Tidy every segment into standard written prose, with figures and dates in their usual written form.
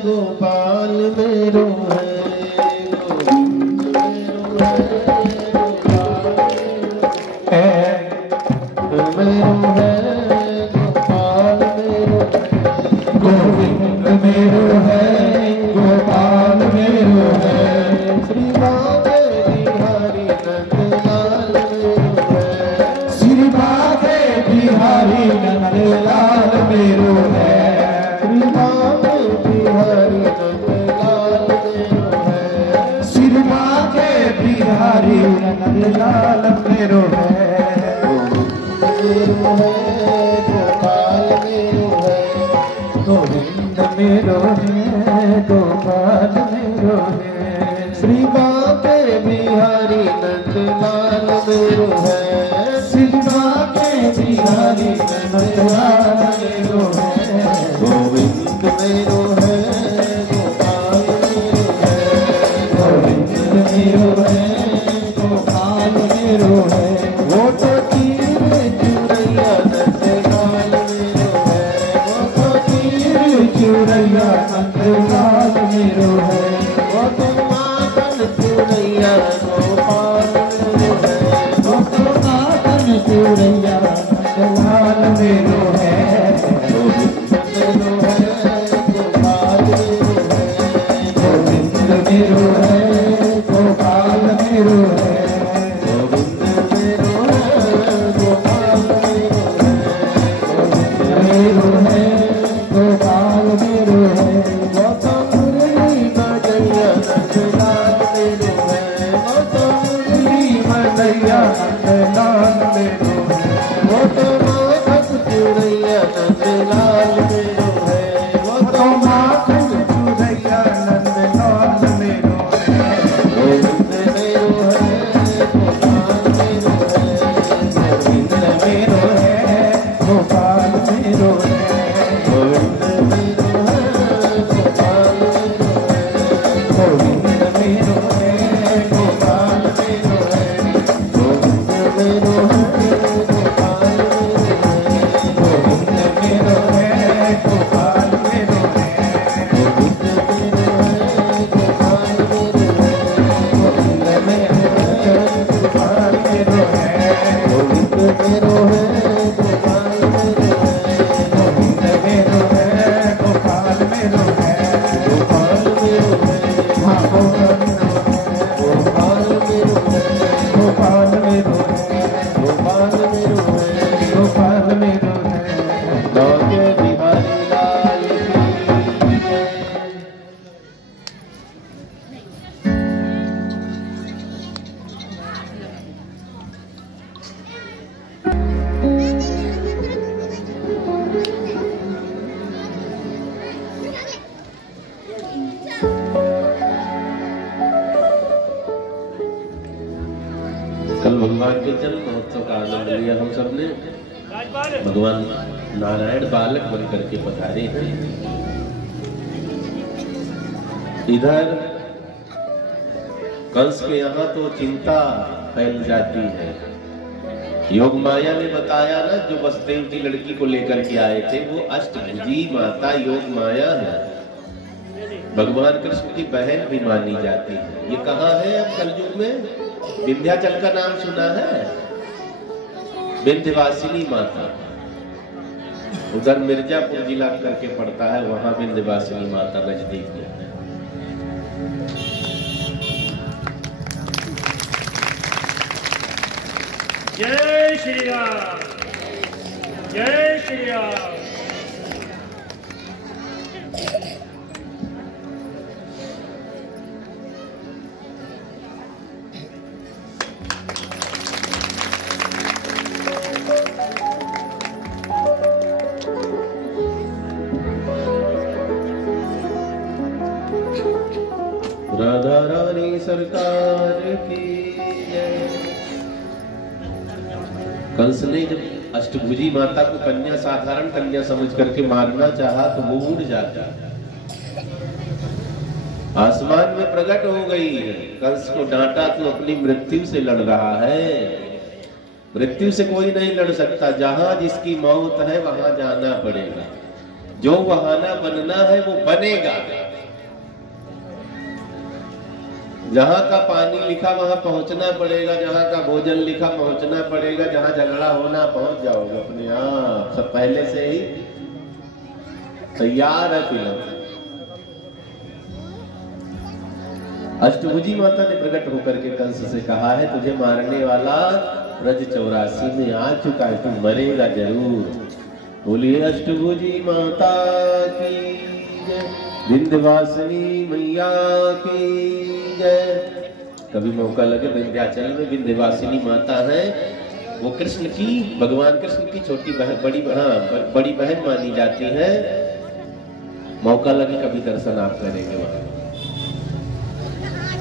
गोपाल मेरो है, गोविंद मेरो है, मेरो है, गोपाल मेरो है, गोविंद मेरो है, गोपाल मेरो है, श्री बांके बिहारी नंदलाल मेरो है, श्री बांके बिहारी नंदलाल मेरो है, श्री बांके बिहारी नंदलाल मेरो है, श्री बांके बिहारी नंदलाल मेरो है, गोपाल मेरो है, गोविंद मेरो है, गोपाल मेरो है, श्री बांके बिहारी नंदलाल मेरो है, श्री बांके बिहारी नंदलाल मेरो है, गोविंद मेरो है, गोपाल मेरो है, गोविंद मेरो है, गोपाल मेरो है, वो तो चूरैया नंदलाल मेरो है, वो तो चूरैया नंदलाल मेरो है, वो तो माखन चूरैया गोपाल मेरो है, वो तो माखन चूरैया नंदलाल मेरो है, गोविंद मेरो है, गोपाल मेरो है, गोविंद मेरो है, गोपाल मेरो है, भगवान के जन्म महोत्सव का आनंद लिया हम सबने। भगवान नारायण बालक बनकर के पधारे हैं। इधर कंस के यहाँ तो चिंता फैल जाती है। योग माया ने बताया ना, जो वसुदेव की लड़की को लेकर के आए थे वो अष्टभुजी माता योग माया है। भगवान कृष्ण की बहन भी मानी जाती है। ये कहाँ है अब कलयुग में? विंध्याचल का नाम सुना है? विंध्यवासिनी माता उधर मिर्जापुर जिला करके पड़ता है, वहां विंध्यवासिनी माता नजदीक में। जय श्री राम, जय श्री राम। राधा रानी सरकार की जय। कंस ने जब अष्टभुजी माता को कन्या, साधारण कन्या समझ करके मारना चाहा तो वो उड़ जाता, आसमान में प्रकट हो गई है। कंस को डांटा तो अपनी मृत्यु से लड़ रहा है। मृत्यु से कोई नहीं लड़ सकता। जहां जिसकी मौत है वहां जाना पड़ेगा। जो वहाना बनना है वो बनेगा। जहाँ का पानी लिखा वहां पहुंचना पड़ेगा, जहाँ का भोजन लिखा पहुंचना पड़ेगा, जहाँ झगड़ा होना पहुंच जाओगे अपने आप, सब पहले से ही तैयार है फिल्म। अष्टभुजी माता ने प्रकट होकर के कंस से कहा है तुझे मारने वाला ब्रज 84 में आ चुका है, तू मरेगा जरूर। बोलिए अष्टभुजी माता की जय, विंध्यवासिनी मैया की जय। कभी मौका लगे विंध्याचल में विंध्यवासिनी माता है, वो कृष्ण की, भगवान कृष्ण की छोटी बहन, बड़ी बहन मानी जाती है। मौका लगे कभी दर्शन आप करेंगे वहां।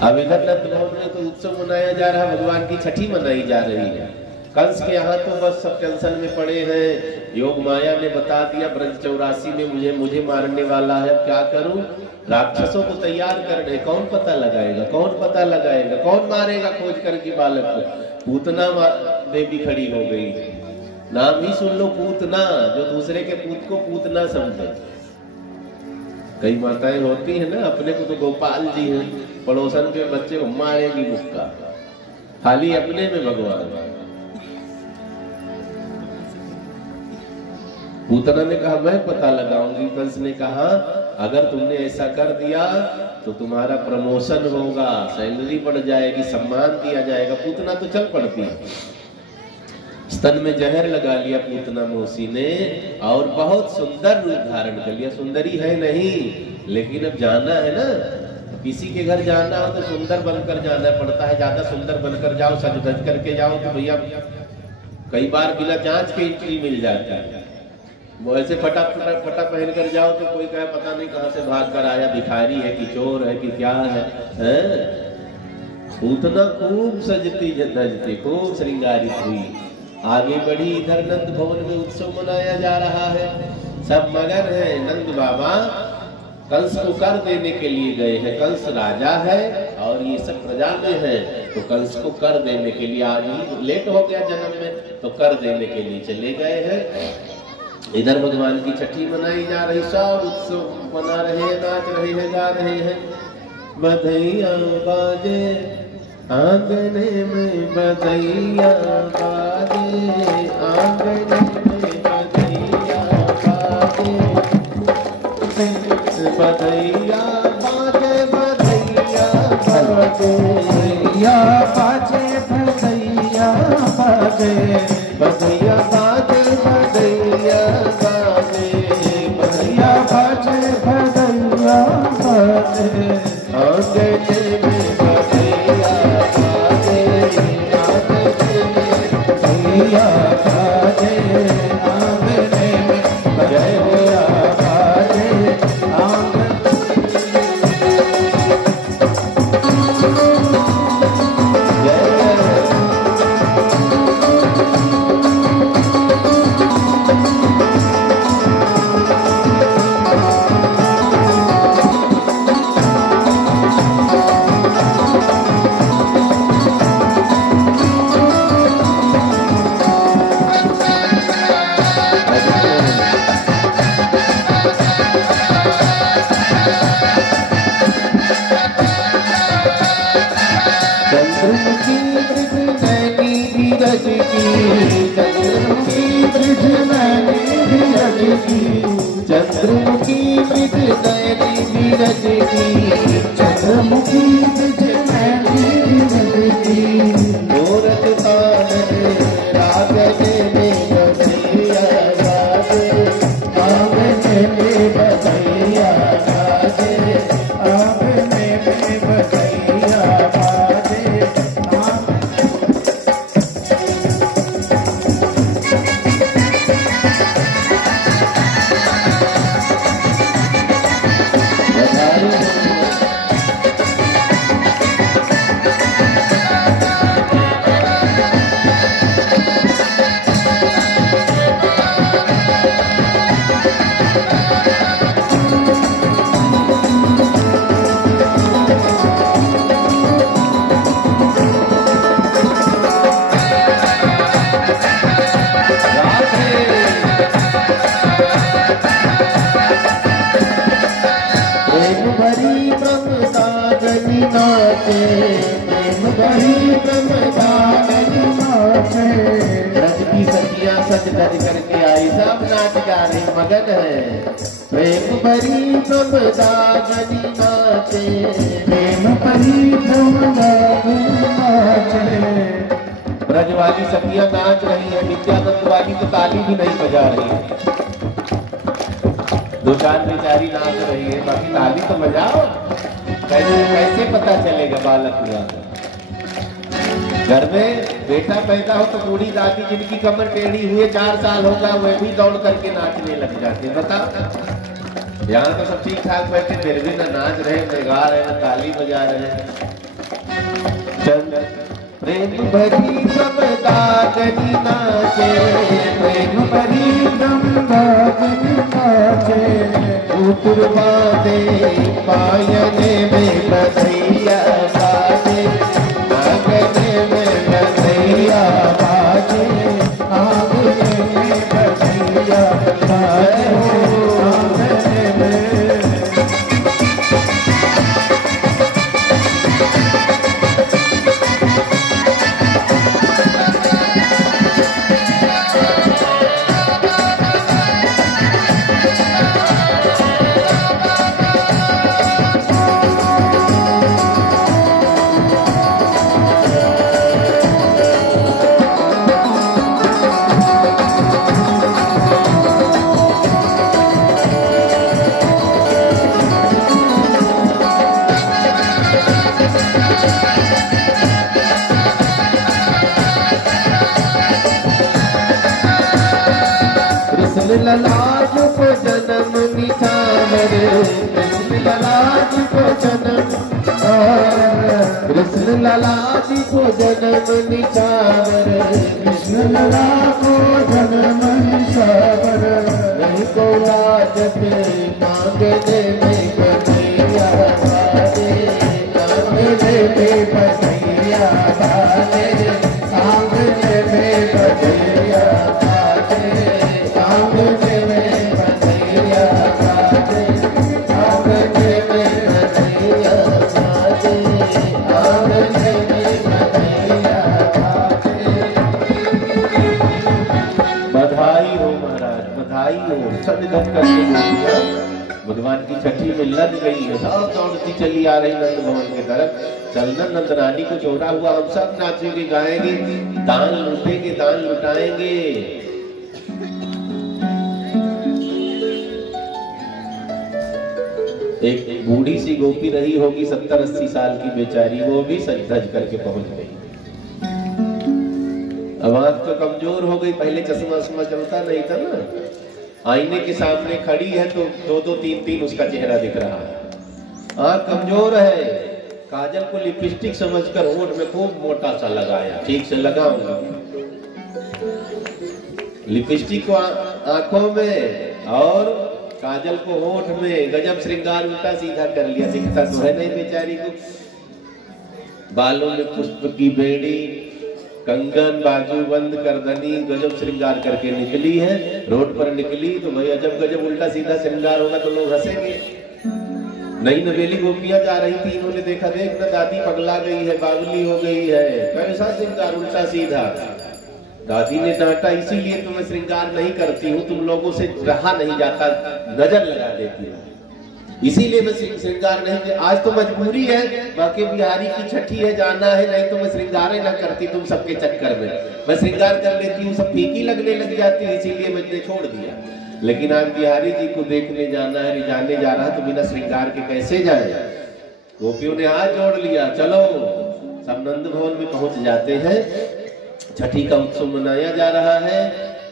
अब इधर नंद भवन में तो उत्सव मनाया जा रहा है, भगवान की छठी मनाई जा रही है। कंस के यहाँ तो बस सब टेंशन में पड़े हैं। योग माया ने बता दिया ब्रज 84 में मुझे मारने वाला है, अब क्या करूं? राक्षसों को तैयार कर रहे, कौन पता लगाएगा, कौन पता लगाएगा, कौन मारेगा खोज करके बालक को? पूतना देवी खड़ी हो गई, नाम ही सुन लो पूतना, जो दूसरे के पूत को पूतना समझे। कई माताएं होती है ना, अपने को तो गोपाल जी हैं, पड़ोसन के बच्चे को मारेगी मुक्का, खाली अपने में भगवान। पूतना ने कहा मैं पता लगाऊंगी। कंस ने कहा अगर तुमने ऐसा कर दिया तो तुम्हारा प्रमोशन होगा, सैलरी बढ़ जाएगी, सम्मान दिया जाएगा। पूतना तो चल पड़ती है, स्तन में जहर लगा लिया पूतना मौसी ने और बहुत सुंदर रूप धारण कर लिया। सुंदरी है नहीं, लेकिन अब जाना है ना, किसी के घर जाना हो तो सुंदर बनकर जाना पड़ता है। ज्यादा सुंदर बनकर जाओ, सज धज करके जाओ तो भैया कई बार बिना जांच के एंट्री मिल जाता है। वो ऐसे फटा पहन कर जाओ तो कोई कहे पता नहीं कहां से भाग कर आया, भिखारी है कि चोर है कि क्या है। पूतना खूब सजती धजती, खूब श्रृंगारित हुई, आगे बढ़ी। इधर नंद भवन में उत्सव मनाया जा रहा है, सब मगन है। नंद बाबा कंस को कर देने के लिए गए हैं। कंस राजा है और ये सब प्रजा में है, तो कंस को कर देने के लिए, आज ही लेट हो गया जन्म में, तो कर देने के लिए चले गए हैं। इधर भगवान की छठी मनाई जा रही, सब उत्सव मना रहे हैं, नाच रहे हैं, गा रहे हैं। बधैया बाजे आंगने में, बधैया बाजे आंगने में, बधैया बाजे, बधैया बाजे, बधैया बाजे, बधैया बाजे, बधैया बाजे, बधैया बाजे, बधैया बाजे, बधैया बाजे, बधैया बाजे, आंगने में बधैया बाजे, आंगने में बधैया बाजे, आंगने में बधैया बाजे, आंगने चंद्रमुखी मृग नयनी नीरज की, चंद्रमुखी मृग नयनी नीरज की, गोरख कानन रागने में बधैया बाजे, आंगने में बधैया बाजे, आंगने में बधैया बाजे, प्रेम भरी ममता गली नाचे, प्रेम भरी ब्रह्मचारिणी नाचे। ब्रज की सखियां सज धज करके आई, सब नाच गा रही मगन है। प्रेम भरी ब्रह्मचारिणी नाचे, प्रेम भरी ब्रह्मचारिणी नाचे। ब्रज वाली सखियां नाच रही है, नित्यानंद वाली तो ताली भी नहीं बजा रही है। दो चार बेचारी नाच रही है, बाकी ताली तो बजाओ। कैसे पता चलेगा बालक हुआ? घर में बेटा पैदा हो तो बूढ़ी दादी जिनकी कमर टेढ़ी हुई 4 साल होगा, वे भी दौड़ करके नाचने लग जाते। बताओ, यहाँ तो सब ठीक ठाक बैठे, फिर भी ना नाच रहे, न गा रहे, न ताली बजा रहे। प्रेम भरी ब्रह्मचारिणी नाचे, प्रेम भरी ब्रह्मचारिणी नाचे। उतर बादे पायने में बधैया बाजे, आंगने में बधैया बाजे, आंगने में बधैया बाजे, आंगने में। लाज को जन्म निछावर, कृष्ण लाज को जन्म, कृष्ण लाज को जन्म निछावर, कृष्ण लाज को जन्म निछावर। नहीं को लाज पे मांगने में कन्हैया बाजे, मांगने में कन्हैया बाजे, मांगने में कन्हैया बाजे, आंगने में बधैया बाजे, आंगने में बधैया बाजे, आंगने में बधैया बाजे। बधाई हो महाराज, बधाई हो। सब धन करके भगवान की छठी में लग गई है, सब दौड़ती चली आ रही नंद भवन की तरफ। चलना नंद रानी को छोड़ा हुआ, हम सब नाचेंगे गाएंगे, दान लूटेंगे, दान लुटाएंगे। एक बूढ़ी सी गोपी रही होगी 70-80 साल की बेचारी, वो भी सज धज करके पहुंच गई। अब आंख तो कमजोर हो गई, पहले चश्मा वश्मा चलता नहीं था ना। आईने के सामने खड़ी है तो 2-2, 3-3 उसका चेहरा दिख रहा है। आंख कमजोर है, काजल को लिपस्टिक समझकर होंठ में खूब मोटा सा लगाया, ठीक से लगाऊंगा लिपस्टिक को आंखों में और काजल को होठ में, गजब श्रृंगार उल्टा सीधा कर लिया, दिखता तो है नहीं बेचारी को। बालों में पुष्प की बेड़ी, कंगन, बाजूबंद, करदनी, गजब श्रृंगार करके निकली है। रोड पर निकली तो भैया जब गजब उल्टा सीधा श्रृंगार होगा तो लोग हंसेंगे। नई नवेली गोपियां जा रही थी, इन्होंने देखा, देख न दादी पगला गई है, बावली हो गई है, कैसा श्रृंगार उल्टा सीधा। दादी ने डांटा, इसीलिए तो मैं श्रृंगार नहीं करती हूँ, तुम लोगों से रहा नहीं जाता, नजर लगा देती हूँ, इसीलिए मैं श्रृंगार नहीं। आज तो मजबूरी है, बाकी बिहारी की छठी है, जाना है, नहीं तो मैं श्रृंगार ही न करती तुम सबके चक्कर में। मैं श्रृंगार कर लेती हूँ, सब फीकी लगने लग जाती है, इसीलिए मैंने छोड़ दिया। लेकिन आज बिहारी जी को देखने जाना है, जाने जा रहा तो बिना श्रृंगार के कैसे जाए। गोपियों ने हाथ जोड़ लिया, चलो सब नंद भवन में पहुंच जाते हैं। छठी का उत्सव मनाया जा रहा है,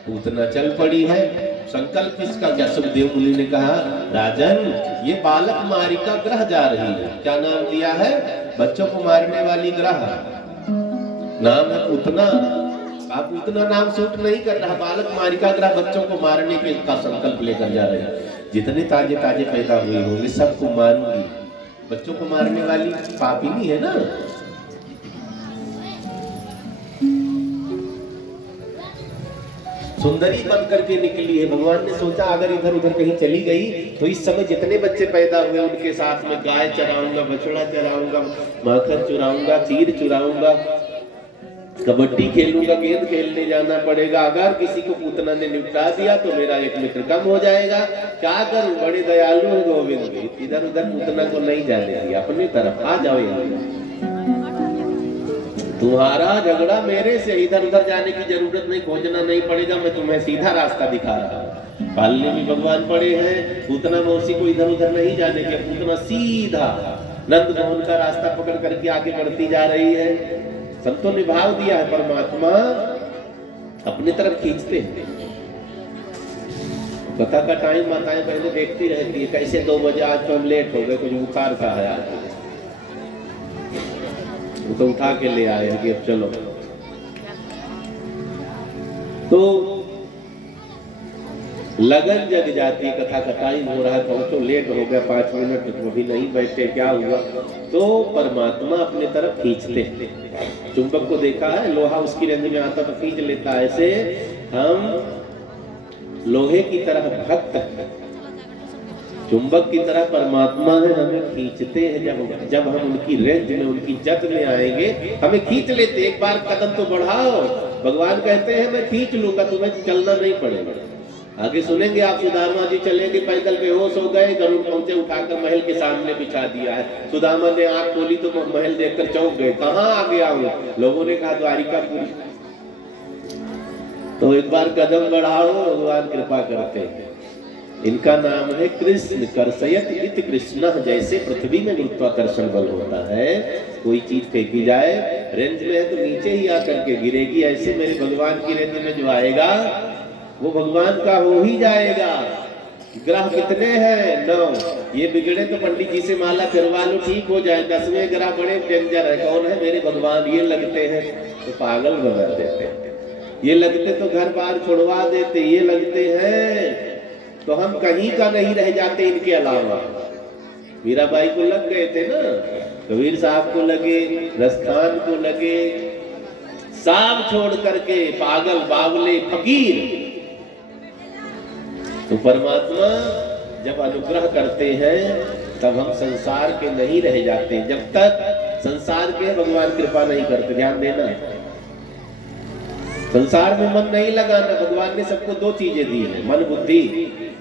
पूतना चल पड़ी है। संकल्प इसका क्या? सुखदेव मुनि ने कहा, राजन ये बालक मारिका ग्रह जा रही है। क्या नाम दिया है? बच्चों को मारने वाली ग्रह, नाम है पूतना। आप उतना नाम सूट नहीं कर रहा, बालक मारिका ग्रह बच्चों को मारने के का संकल्प लेकर जा रहे हैं। जितने ताजे ताजे पैदा हुए होंगे सबको मारूंगी। बच्चों को मारने वाली पापिनी है ना। सुंदरी बन करके निकली है। भगवान ने सोचा अगर इधर उधर कहीं चली गई तो इस समय जितने बच्चे पैदा हुए उनके साथ में गाय चराऊंगा, बछड़ा चराऊंगा, माखन चुराऊंगा, खीर चुराऊंगा, कबड्डी खेलूंगा, गेंद खेलने जाना पड़ेगा। अगर किसी को पूतना ने निपटा दिया तो मेरा एक मित्र कम हो जाएगा। क्या करूं, बड़े दयालु है गोविंद जी, इधर उधर पूतना को नहीं जाने दिया, अपनी तरफ आ जाओ यहाँ। तुम्हारा झगड़ा मेरे से, इधर उधर जाने की जरूरत नहीं, खोजना नहीं पड़ेगा, मैं तुम्हें सीधा रास्ता दिखा रहा हूँ। पालने भी भगवान पड़े हैं, पूतना मौसी को इधर उधर नहीं जाने दिया, पूतना सीधा नंद मोहन का रास्ता पकड़ करके आगे बढ़ती जा रही है। संतों ने भाव दिया है, परमात्मा अपनी तरफ खींचते हैं। कथा का टाइम माताएं पहले देखती रहती है, कैसे 2 बजे आज तो हम लेट हो गए, कुछ बुखार का है आज, वो तो उठा के ले आए कि अब चलो। तो लगन जग जाती है, कथा का टाइम हो रहा है, पहुंचो, लेट हो गया 5 मिनट, तो भी नहीं बैठे, क्या हुआ? तो परमात्मा अपने तरफ खींचते हैं। चुंबक को देखा है, लोहा उसकी रेंज में आता तो खींच लेता है, ऐसे हम लोहे की तरह भक्त हैं, चुंबक की तरह परमात्मा है, हमें खींचते हैं। जब हम उनकी रेंज में, उनकी जत में आएंगे हमें खींच लेते। एक बार कदम तो बढ़ाओ, भगवान कहते हैं मैं खींच लूंगा, तुम्हें चलना नहीं पड़ेगा। आगे सुनेंगे आप, सुदामा जी चलेंगे, पैदल बेहोश हो गए, गरुड़ पहुंचे, उठाकर महल के सामने बिछा दिया है। सुदामा ने आंख खोली तो महल देखकर चौंक गए, कहाँ आ गया हूँ? लोगों ने कहा द्वारिकापुरी। तो एक बार कदम बढ़ाओ, भगवान कृपा करते हैं। इनका नाम है कृष्ण। करसयत इति कृष्ण, जैसे पृथ्वी में गुरुत्वाकर्षण बल होता है, कोई चीज फेंकी जाए रेंज में है तो नीचे ही आकर के गिरेगी, ऐसे मेरे भगवान की रेंज में जो आएगा वो भगवान का हो ही जाएगा। ग्रह कितने हैं? 9। ये बिगड़े तो पंडित जी से माला करवा लो, ठीक हो जाए। 10वें ग्रह बड़े डेंजर है। कौन है? मेरे भगवान। ये लगते हैं तो पागल बना देते हैं, ये लगते तो घर बार छोड़वा देते, ये लगते हैं तो हम कहीं का नहीं रह जाते इनके अलावा। मीराबाई को लग गए थे ना, कबीर साहब को लगे, रसखान को लगे, सब छोड़ करके पागल, बावले, फकीर। तो परमात्मा जब अनुग्रह करते हैं तब हम संसार के नहीं रह जाते। जब तक संसार के भगवान कृपा नहीं करते, ध्यान देना, संसार में मन नहीं लगाना। भगवान ने सबको 2 चीजें दी है, मन बुद्धि।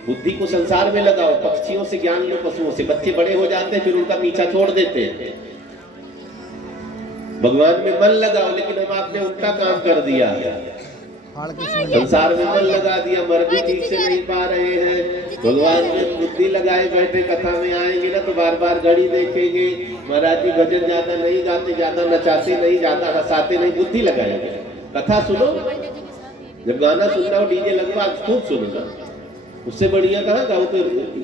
बुद्धि को संसार में लगाओ, पक्षियों से ज्ञान लो, पशुओं से। बच्चे बड़े हो जाते हैं फिर उनका पीछा छोड़ देते हैं। भगवान में मन लगाओ, लेकिन हम आपने उल्टा काम कर दिया है, संसार में मन लगा दिया, मर भी ठीक से नहीं पा रहे हैं। भगवान में बुद्धि लगाए बैठे, कथा में आएंगे ना तो बार बार घड़ी देखेंगे, महाराज जी भजन ज्यादा नहीं गाते, ज्यादा नचाते नहीं, ज्यादा हंसाते नहीं, बुद्धि लगाएंगे। कथा सुनो, जब गाना सुनना हो डीजे लगवा, खूब सुनना, उससे बढ़िया कहा गाओ तो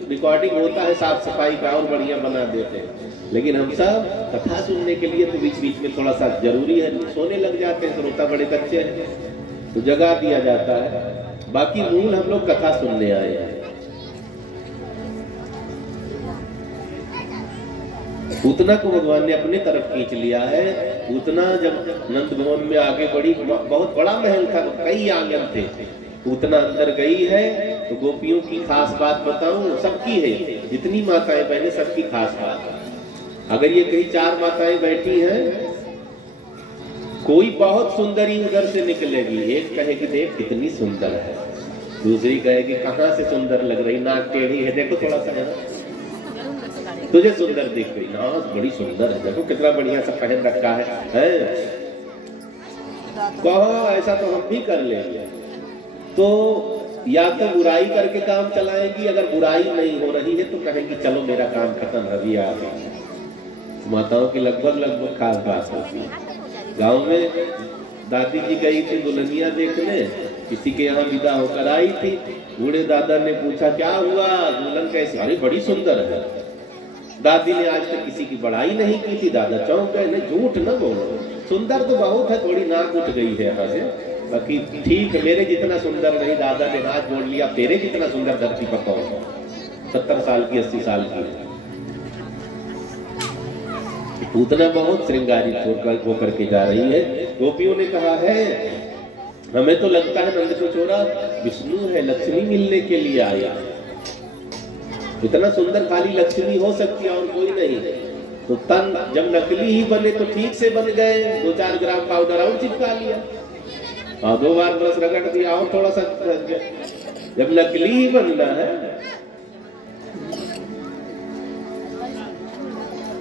रिकॉर्डिंग होता है, साफ सफाई का और बढ़िया बना देते हैं। लेकिन हम सब कथा सुनने के लिए तो बीच बीच में थोड़ा सा जरूरी है, सोने लग जाते हैं, श्रोता बड़े कच्चे हैं तो जगा दिया जाता है। बाकी मूल हम लोग कथा सुनने आए हैं। पूतना को भगवान ने अपने तरफ खींच लिया है। पूतना जब नंद भवन में आगे बढ़ी, बहुत बड़ा महल था, कई आंगन थे, पूतना अंदर गई है तो गोपियों की खास बात बताऊं, सबकी है, जितनी माताएं बहने सबकी खास बात। अगर ये कहीं 4 माताएं बैठी हैं, कोई बहुत सुंदरी उधर से निकलेगी, एक कहेगी देख कितनी सुंदर है, दूसरी कहेगी कहां से सुंदर लग रही, नाक टेढ़ी है, देखो थोड़ा सा है ना, तुझे सुंदर दिख गई ना, बड़ी सुंदर है, देखो कितना बढ़िया सा पहन रखा है? कहो ऐसा तो हम भी कर लेंगे। तो या तो बुराई करके काम चलाएगी, अगर बुराई नहीं हो रही है तो कहेंगी चलो मेरा काम खत्म, अभी आ गई। माताओं की लगभग खास बात होती है। गांव में दादी जी गई थी दुल्हनिया देखने, किसी के यहाँ विदा होकर आई थी। बूढ़े दादा ने पूछा क्या हुआ, दुल्हन कैसी? अरे बड़ी सुंदर है। दादी ने आज तक किसी की बड़ाई नहीं की थी। दादा चौंक गए, झूठ न बोलो, सुंदर तो बहुत है, थोड़ी नाक उठ गई है यहाँ से, बाकी ठीक है, मेरे जितना सुंदर नहीं। दादा ने हाथ जोड़ लिया, तेरे जितना सुंदर धरती पर कौन? 70 साल की 80 साल की। पूतना बहुत श्रृंगारित होकर के जा रही है। गोपियों ने कहा है हमें तो लगता है नंद को छोरा विष्णु है, लक्ष्मी मिलने के लिए आया। इतना सुंदर खाली लक्ष्मी हो सकती है और कोई नहीं। तो तन जब नकली ही बने तो ठीक से बन गए, 2-4 ग्राम पाउडर और चिपका लिया और 2 बार ब्रश रगड़ दिया और थोड़ा सा। जब नकली ही बनना है,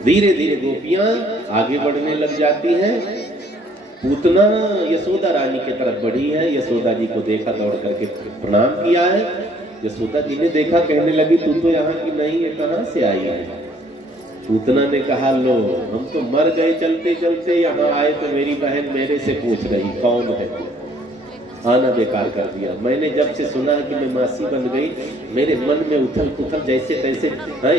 धीरे धीरे गोपियां आगे बढ़ने लग जाती हैं। पूतना यशोदा रानी की तरफ बढ़ी है। यशोदा जी को देखा, दौड़ करके प्रणाम किया है। यशोदा जी ने देखा, कहने लगी तू तो यहाँ की नहीं है, कहाँ से आई है? पूतना ने कहा लो, हम तो मर गए चलते चलते, यहाँ आए तो मेरी बहन मेरे से पूछ रही कौन है तू? आना बेकार कर दिया। मैंने जब से सुना कि मैं मासी बन गई, मेरे मन में उथल पुथल जैसे तैसे।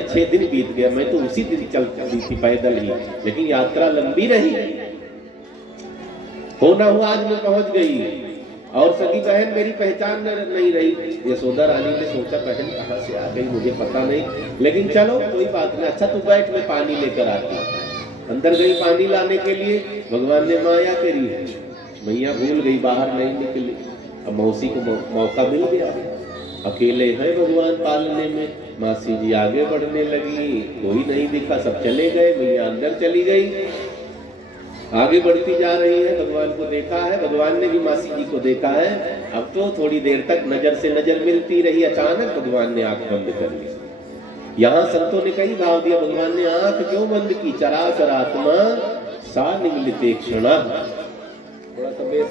6 दिन बीत गया, मैं तो उसी दिन चल दी थी पैदल ही, लेकिन यात्रा लंबी रही। होना हुआ आज मैं पहुंच गई और सगी बहन मेरी पहचान नहीं रही। यशोदा रानी ने सोचा बहन कहाँ से आ गई मुझे पता नहीं, लेकिन चलो कोई बात नहीं, अच्छा तू बैठ, मैं पानी लेकर आती हूँ। अंदर गई पानी लाने के लिए। भगवान ने माया करी है, मैया भूल गई, बाहर नहीं निकली। अब मौसी को मौका मिल गया, अकेले है भगवान पालने में। मासी जी आगे बढ़ने लगी, कोई नहीं दिखा, सब चले गए। मैया अंदर चली गई, आगे बढ़ती जा रही है। भगवान को देखा है, भगवान ने भी मासी जी को देखा है। अब तो थोड़ी देर तक नजर से नजर मिलती रही, अचानक भगवान ने आंख बंद कर ली। यहाँ संतों ने कई भाव दिया, भगवान ने आंख क्यों बंद की? चराचर आत्मा सा निमिलिते क्षणा। थोड़ा सा बेस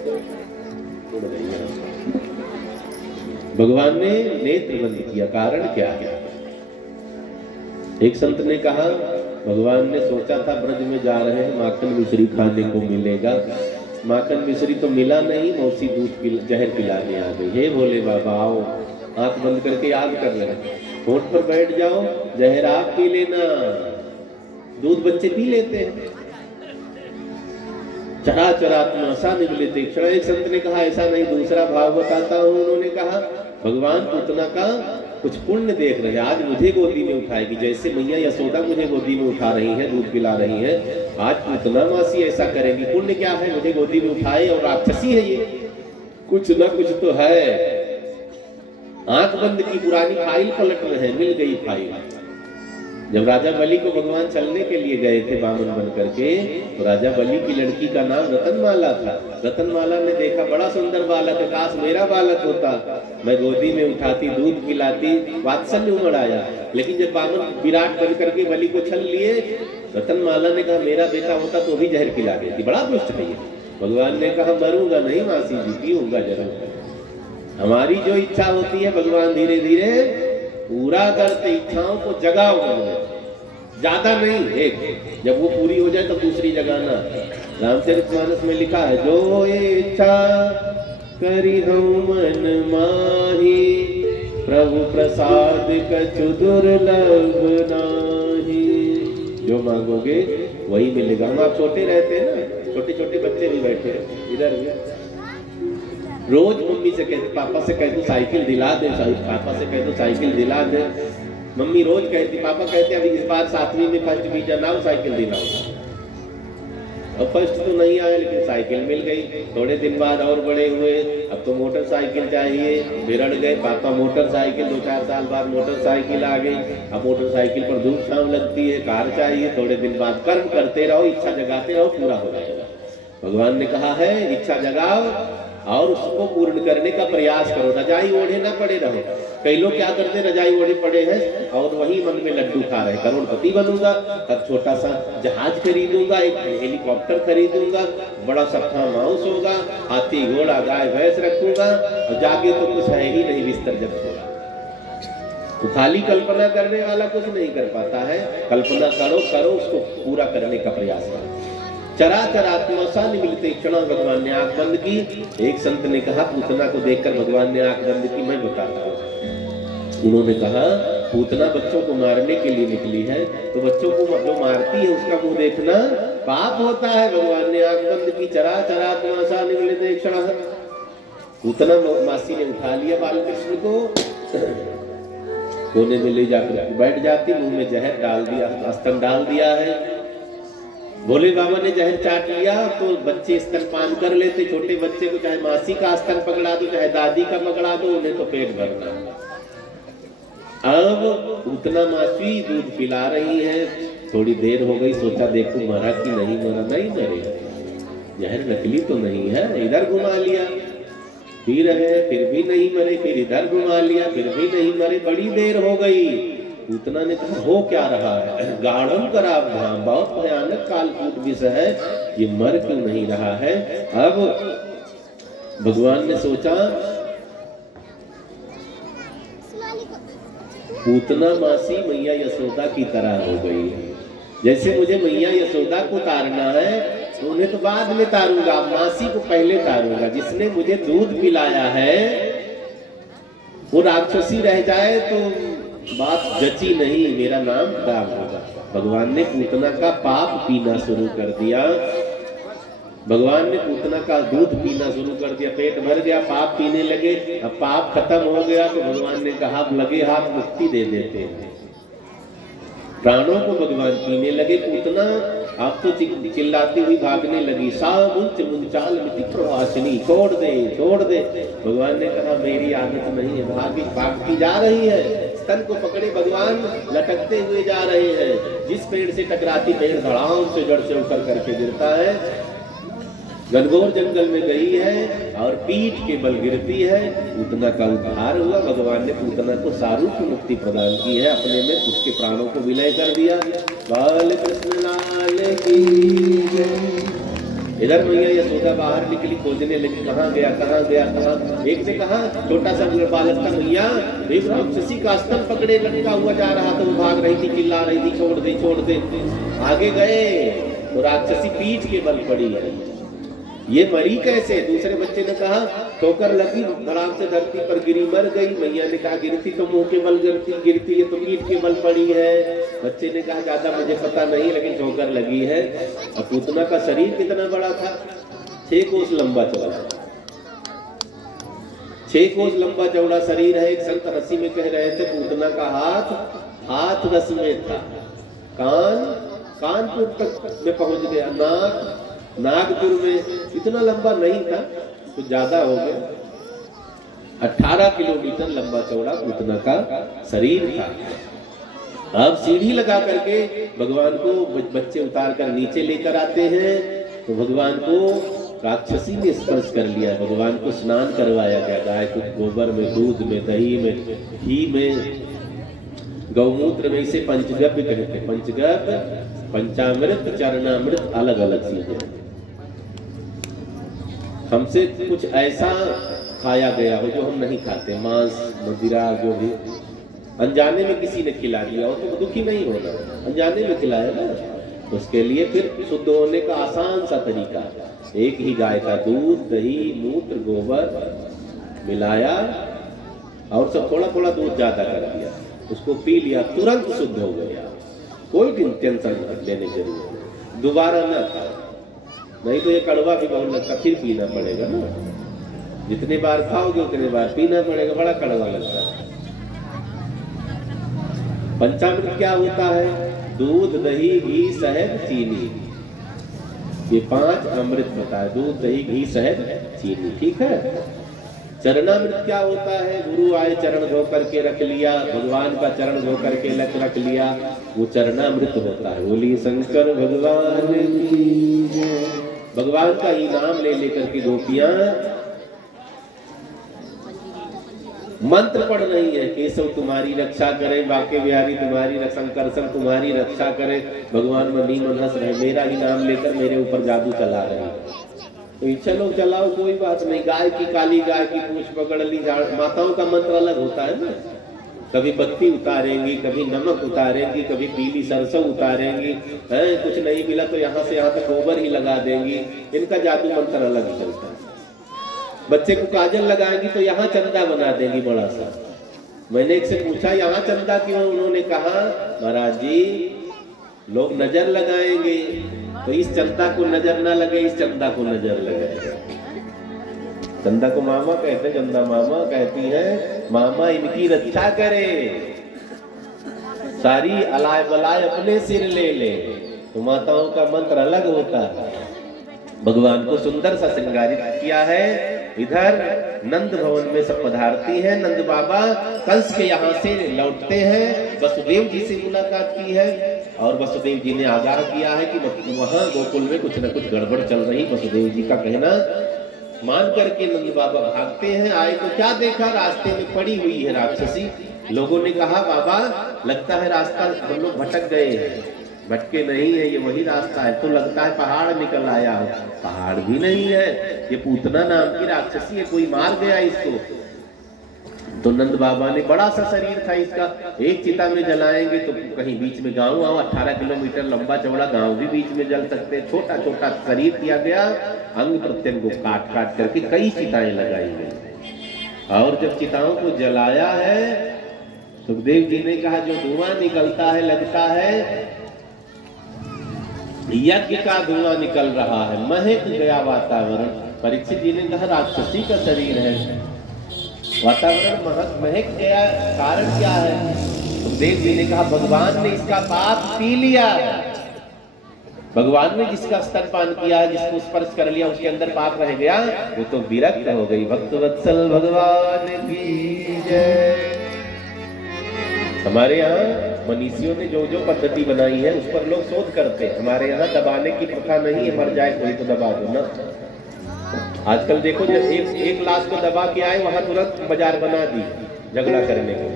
भगवान ने नेत्र बंद किया, कारण क्या है? एक संत ने कहा भगवान ने सोचा था ब्रज में जा रहे हैं, माखन मिश्री खाने को मिलेगा। माखन मिश्री तो मिला नहीं, मौसी दूध जहर पिलाने आ गई। हे भोले बाबा आओ, आंख बंद करके याद कर रहे हैं, होठ पर बैठ जाओ, जहर आप पी लेना, दूध बच्चे पी लेते हैं। चराचर आत्मा सा निमिलिते क्षण। एक संत ने कहा ऐसा नहीं, दूसरा भाव बताता हूँ। उन्होंने कहा भगवान पूतना का कुछ पुण्य देख रहे हैं, आज मुझे गोदी में उठाएगी, जैसे मैया यशोदा मुझे गोदी में उठा रही है, दूध पिला रही है, आज पूतना मासी ऐसा करेंगी। पुण्य क्या है, मुझे गोदी में उठाए, और राक्षसी है ये, कुछ ना कुछ तो है। आंख बंद की, पुरानी फाइल पलट रहे हैं, मिल गई फाइल। जब राजा बलि को भगवान चलने के लिए गए थे बामन बन करके, तो राजा बलि की लड़की का नाम रतनमाला था। रतनमाला ने देखा बड़ा सुंदर बालक है, काश मेरा बालक होता, मैं गोदी में उठाती, दूध पिलाती, वात्सल्य उमड़ आया। लेकिन जब बामन विराट बन करके बलि को छल लिए, रतनमाला ने कहा मेरा बेटा होता तो भी जहर पिला देती, बड़ा दुष्ट है ये। भगवान ने कहा मरूंगा नहीं मासी जी, पीऊंगा जरूर। हमारी जो इच्छा होती है भगवान धीरे धीरे पूरा करते, इच्छाओं को जगाओ मन में, ज्यादा नहीं, एक जब वो पूरी हो जाए तो दूसरी जगाना। रामचरितमानस में लिखा है जो इच्छा करी हूँ मन माही, प्रभु प्रसाद कछु दुर्लभ नाही। जो मांगोगे वही मिलेगा। हम आप छोटे रहते हैं ना, छोटे छोटे बच्चे भी बैठे इधर भी, रोज मम्मी से कहते, पापा से कह दो साइकिल दिला दे, पापा से कह दो साइकिल दिला दे। मम्मी रोज कहती, पापा कहते अभी इस बार 7वीं में फर्स्ट डिवीजन आओ, साइकिल दिलाओ। अब फर्स्ट तो नहीं आया लेकिन साइकिल मिल गई। थोड़े दिन बाद और बड़े हुए, अब तो मोटरसाइकिल चाहिए, बिगड़ गए, पापा मोटरसाइकिल, 2-4 साल बाद मोटरसाइकिल आ गई। अब मोटरसाइकिल पर धूप छांव लगती है, कार चाहिए। थोड़े दिन बाद कर्म करते रहो, इच्छा जगाते रहो, पूरा हो जाएगा। भगवान ने कहा है इच्छा जगाओ और उसको पूर्ण करने का प्रयास करो, रजाई ओढ़े ना पड़े रहो। कई लोग क्या करते, रजाई ओढ़े पड़े हैं और वही मन में लड्डू खा रहे, करोड़पति बनूंगा, तब छोटा सा जहाज खरीदूंगा, एक हेलीकॉप्टर खरीदूंगा, बड़ा सा फार्म हाउस होगा, हाथी घोड़ा गाय भैंस रखूंगा, और जाके तो कुछ है ही नहीं, बिस्तर जब छोड़ा। तो खाली कल्पना करने वाला कुछ नहीं कर पाता है। कल्पना करो करो, उसको पूरा करने का प्रयास करो। चराचर आत्मा सा निमिलिते क्षण। भगवान ने आंख बंद की। एक संत ने कहा पूतना को देखकर भगवान ने आंख बंद की, मैं बताता हूँ। उन्होंने कहा पूतना बच्चों को मारने के लिए निकली है, तो बच्चों को जो मारती है उसका मुंह देखना पाप होता है। भगवान ने आंख बंद की, चराचर आत्मा सा निमिलिते क्षण। पूतना मासी ने उठा लिया बालकृष्ण को, कोने में ले जाकर बैठ जाती, मुंह में जहर डाल दिया, अस्तन डाल दिया है। भोले बाबा ने जहर चाट लिया तो बच्चे स्तनपान कर लेते। छोटे बच्चे को चाहे मासी का स्तन पकड़ा दो चाहे दादी का पकड़ा दो, उन्हें तो पेट भरना। अब उतना मासी दूध पिला रही है। थोड़ी देर हो गई, सोचा देखो मरा कि नहीं मरा। नहीं मरे, जहर नकली तो नहीं है। इधर घुमा लिया, पी रहे फिर भी नहीं मरे, फिर इधर घुमा लिया फिर भी नहीं मरे। बड़ी देर हो गई, पूतना ने कहा हो क्या रहा है? गाढ़म करावधाम, बहुत भयानक कालकूट विष है, ये मर क्यों नहीं रहा है? अब भगवान ने सोचा पूतना मासी मैया यशोदा की तरह हो गई है। जैसे मुझे मैया यशोदा को तारना है तो उन्हें तो बाद में तारूंगा, मासी को पहले तारूंगा। जिसने मुझे दूध पिलाया है वो राक्षसी रह जाए तो बात जची नहीं, मेरा नाम खराब होगा। भगवान ने पूतना का पाप पीना शुरू कर दिया। भगवान ने पूतना का दूध पीना शुरू कर दिया। पेट भर गया, पाप पीने लगे। अब पाप खत्म हो गया तो भगवान ने कहा लगे हाथ मुक्ति दे देते हैं। प्राणों को भगवान पीने लगे। पूतना आप तो चिल्लाती हुई भागने लगी। सा मुंच मुंचाल मिति प्रवासिनी, छोड़ दे छोड़ दे। भगवान ने कहा मेरी आदत नहीं है। भागती जा रही है, स्तन को पकड़े भगवान लटकते हुए जा रहे हैं। जिस पेड़ से टकराती पेड़ धड़ाम से जड़ से उतर करके गिरता है। घनघोर जंगल में गई है और पीठ के बल गिरती है। पूतना का उद्धार हुआ। भगवान ने पूतना को सारू की मुक्ति प्रदान की है। अपने में उसके प्राणों को विलय कर दिया। बाल कृष्ण लाल की जय। इधर मैया यशोदा बाहर निकली, खोजने लगी कहाँ गया कहाँ गया कहाँ। एक ने कहा छोटा सा बालक था, मैया एक राक्षसी का स्तन पकड़े लटका हुआ जा रहा था, वो भाग रही थी, चिल्ला रही थी छोड़ दे छोड़ दे। आगे गए तो राक्षसी पीठ के बल पड़ी है। ये मरी कैसे? दूसरे बच्चे ने कहा ठोकर लगी, धड़ाम से धरती पर गिरी, मर गई। मैया ने कहा गिरती तो मुंह के बल गिरती है तो पीठ के बल पड़ी है। बच्चे ने कहा ज्यादा मुझे पता नहीं लेकिन ठोकर लगी है। अब पूतना का शरीर कितना बड़ा था? 6 कोस लंबा चौड़ा, 6 कोस लंबा चौड़ा शरीर है। एक संत हंसी में कह रहे थे पूतना का हाथ रस में था, कानपुर तक में पहुंच गया, नागपुर में इतना लंबा नहीं था तो ज्यादा हो गया। 18 किलोमीटर लंबा चौड़ा पूतना का शरीर था। अब सीढ़ी लगा करके भगवान को बच्चे उतार कर नीचे लेकर आते हैं तो भगवान को राक्षसी ने स्पर्श कर लिया। भगवान को स्नान करवाया गया। गाय को गोबर में, दूध में, दही में, घी में, गौमूत्र में। इसे पंचगव्य कहते हैं। पंचगव्य, पंचामृत, चरणामृत अलग अलग चीजें। हमसे कुछ ऐसा खाया गया हो जो हम नहीं खाते, मांस मदिरा जो भी अनजाने में किसी ने खिला दिया हो तो दुखी नहीं होना, अनजाने में खिलाया ना। उसके लिए फिर शुद्ध होने का आसान सा तरीका, एक ही गाय का दूध, दही, मूत्र, गोबर मिलाया और सब थोड़ा थोड़ा दूध ज्यादा कर दिया, उसको पी लिया, तुरंत शुद्ध हो गया। कोई टेंशन लेने की जरूरत नहीं, दोबारा न खाओ, नहीं तो ये कड़वा भी बहुत लगता, फिर पीना पड़ेगा ना। जितने बार खाओगे उतने बार पीना पड़ेगा, बड़ा कड़वा लगता है। पंचामृत क्या होता है? दूध, दही, घी, शहद, चीनी, ये 5 अमृत होता है। दूध, दही, घी, शहद, चीनी, ठीक है। चरणामृत क्या होता है? गुरु आए चरण धो करके रख लिया, भगवान का चरण धो करके रख लिया, वो चरणामृत होता है। बोली शंकर भगवान की जय। भगवान का ही नाम ले लेकर के गोपियां मंत्र पढ़ रही है। केशव तुम्हारी रक्षा करे, बाके बिहारी तुम्हारी रक्षा, शंकर तुम्हारी रक्षा करे। भगवान मनी मन हंस रहे, मेरा ही नाम लेकर मेरे ऊपर जादू चला रहे हैं। तो चलो चलाओ, कोई बात नहीं। गाय की, काली गाय की पूंछ पकड़ ली। माताओं का मंत्र अलग होता है ना, कभी बत्ती उतारेंगी, कभी नमक उतारेंगी, कभी पीली सरसों उतारेंगी, है कुछ नहीं मिला तो यहाँ से यहाँ तक गोबर ही लगा देंगी। इनका जादू मंत्र अलग चलता है। बच्चे को काजल लगाएंगी तो यहाँ चंदा बना देंगी बड़ा सा। मैंने एक से पूछा यहाँ चंदा क्यों? उन्होंने कहा महाराज जी लोग नजर लगाएंगे तो इस चंदा को नजर ना लगे, इस चंदा को नजर लगे। चंदा को मामा कहते हैं, चंदा मामा कहती है मामा इनकी रक्षा करे, सारी अलाय बलाय अपने सिर ले ले, तो माताओं का मंत्र अलग होता है। भगवान को सुंदर सा श्रृंगारित किया है। इधर नंद भवन में सब पधारती है। नंद बाबा कंस के यहाँ से लौटते हैं, वसुदेव जी से मुलाकात की है और वसुदेव जी ने आगाह किया है कि वहां गोकुल में कुछ न कुछ गड़बड़ चल रही। वसुदेव जी का कहना मान करके नंद बाबा भागते हैं। आए तो क्या देखा, रास्ते में पड़ी हुई है राक्षसी। लोगों ने कहा बाबा लगता है रास्ता हम लोग भटक गए हैं। भटके नहीं है, ये वही रास्ता है। तो लगता है पहाड़ निकल आया हो। पहाड़ भी नहीं है, ये पूतना नाम की राक्षसी है, कोई मार गया इसको। तो नंद बाबा ने, बड़ा सा शरीर था इसका, एक चिता में जलाएंगे तो कहीं बीच में गांव आओ, 18 किलोमीटर लंबा चौड़ा गांव भी बीच में जल सकते हैं। छोटा छोटा शरीर किया गया, अंग प्रत्यंग को काट काट करके कई चिताएं लगाई गई। और जब चिताओं को जलाया है, सुखदेव जी ने कहा जो धुआं निकलता है लगता है यज्ञ का धुआं निकल रहा है, महक गया वातावरण। परीक्षित जी ने कहा राक्षसी का शरीर है, वातावरण महक गया, कारण क्या है? सुखदेव जी ने कहा भगवान ने इसका पाप पी लिया। भगवान ने जिसका स्तनपान किया, जिसको स्पर्श कर लिया, उसके अंदर पाप रह गया, वो तो विरक्त हो गई। भक्त वत्सल भगवान की जय। हमारे यहाँ मनीषियों ने जो जो पद्धति बनाई है उस पर लोग शोध करते हैं। हमारे यहाँ दबाने की प्रथा नहीं है, मर जाए कोई तो दबा दो ना। आजकल देखो जब एक लाश को दबा के आए, वहां तुरंत बाजार बना दी झगड़ा करने को।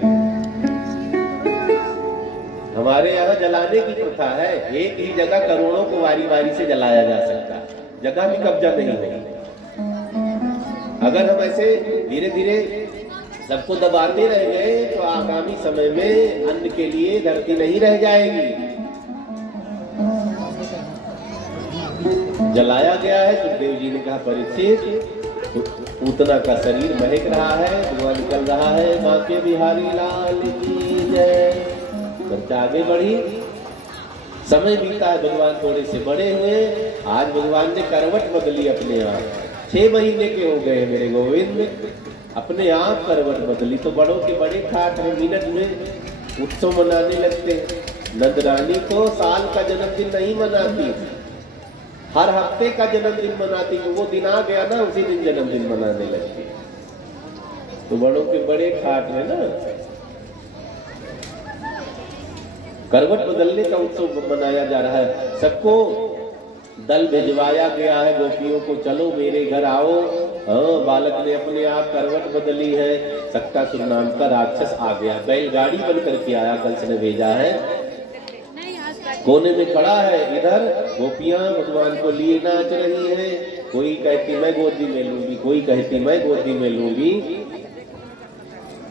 हमारे यहाँ जलाने की प्रथा है, एक ही जगह करोड़ों को वारी वारी से जलाया जा सकता है, जगह भी कब्जा नहीं होगी। अगर हम ऐसे धीरे धीरे सबको दबाते रह गए तो आगामी समय में अन्न के लिए धरती नहीं रह जाएगी। जलाया गया है। सुखदेव जी ने कहा परीक्षित पूतना का शरीर महक रहा है, धुआं निकल रहा है, माँ के बिहारी लाल की जय। चर्चा आगे बढ़ी, समय बीता है, भगवान थोड़े से बड़े हुए। आज भगवान ने करवट बदली अपने आप। 6 महीने के हो गए मेरे गोविंद, अपने आप करवट बदली। तो बड़ों के बड़े ठाठ है, मिनट में उत्सव मनाने लगते हैं। नंद रानी तो साल का जन्मदिन नहीं मनाती, हर हफ्ते का जन्मदिन मनाती। वो दिन आ गया ना, उसी दिन जन्मदिन मनाने लगती। तो बड़ों के बड़े ठाठ है ना। करवट बदलने का उत्सव मनाया जा रहा है। सबको दल भिजवाया गया है गोपियों को, चलो मेरे घर आओ। बालक ने अपने आप करवट बदली है। सक्तासुर नाम का राक्षस आ गया, बैलगाड़ी बनकर के आया, कंस ने भेजा है। कोने में खड़ा है, इधर गोपियां भगवान को लिए नाच रही हैं। कोई कहती मैं गोदी में लूंगी, कोई कहती मैं गोदी में लूंगी।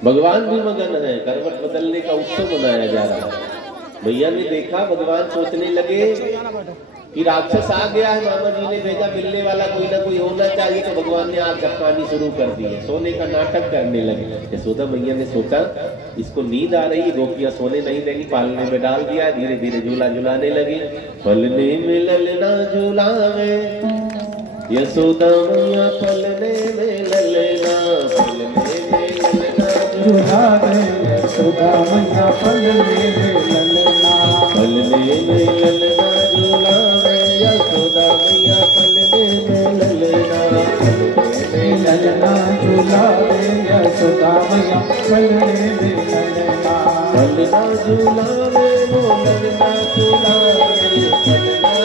भगवान भी मगन है, करवट बदलने का उत्सव मनाया जा रहा है। भैया ने देखा, भगवान सोचने लगे कि राक्षस आ गया है, मामा जी ने भेजा, मिलने वाला कोई ना कोई होना चाहिए। तो भगवान ने आग झपकानी शुरू कर दी है, सोने का नाटक करने लगे। यशोदा मैया ने सोचा इसको नींद आ रही है, गोपियां सोने नहीं देंगी, पालने में डाल दिया। धीरे धीरे झूला झुलाने लगी। पलने में ललना झूलावे यशोदा मैया, पलने में ललना, पलने में ललना झूलावे यशोदा मैया, पलने में ललना, पलने में ललना झूलावे यशोदा मैया, पलने में ललना, पलने में ललना झूलावे यशोदा मैया, पलने में ललना, पलना झूलावे वो ललना झूलावे, पलना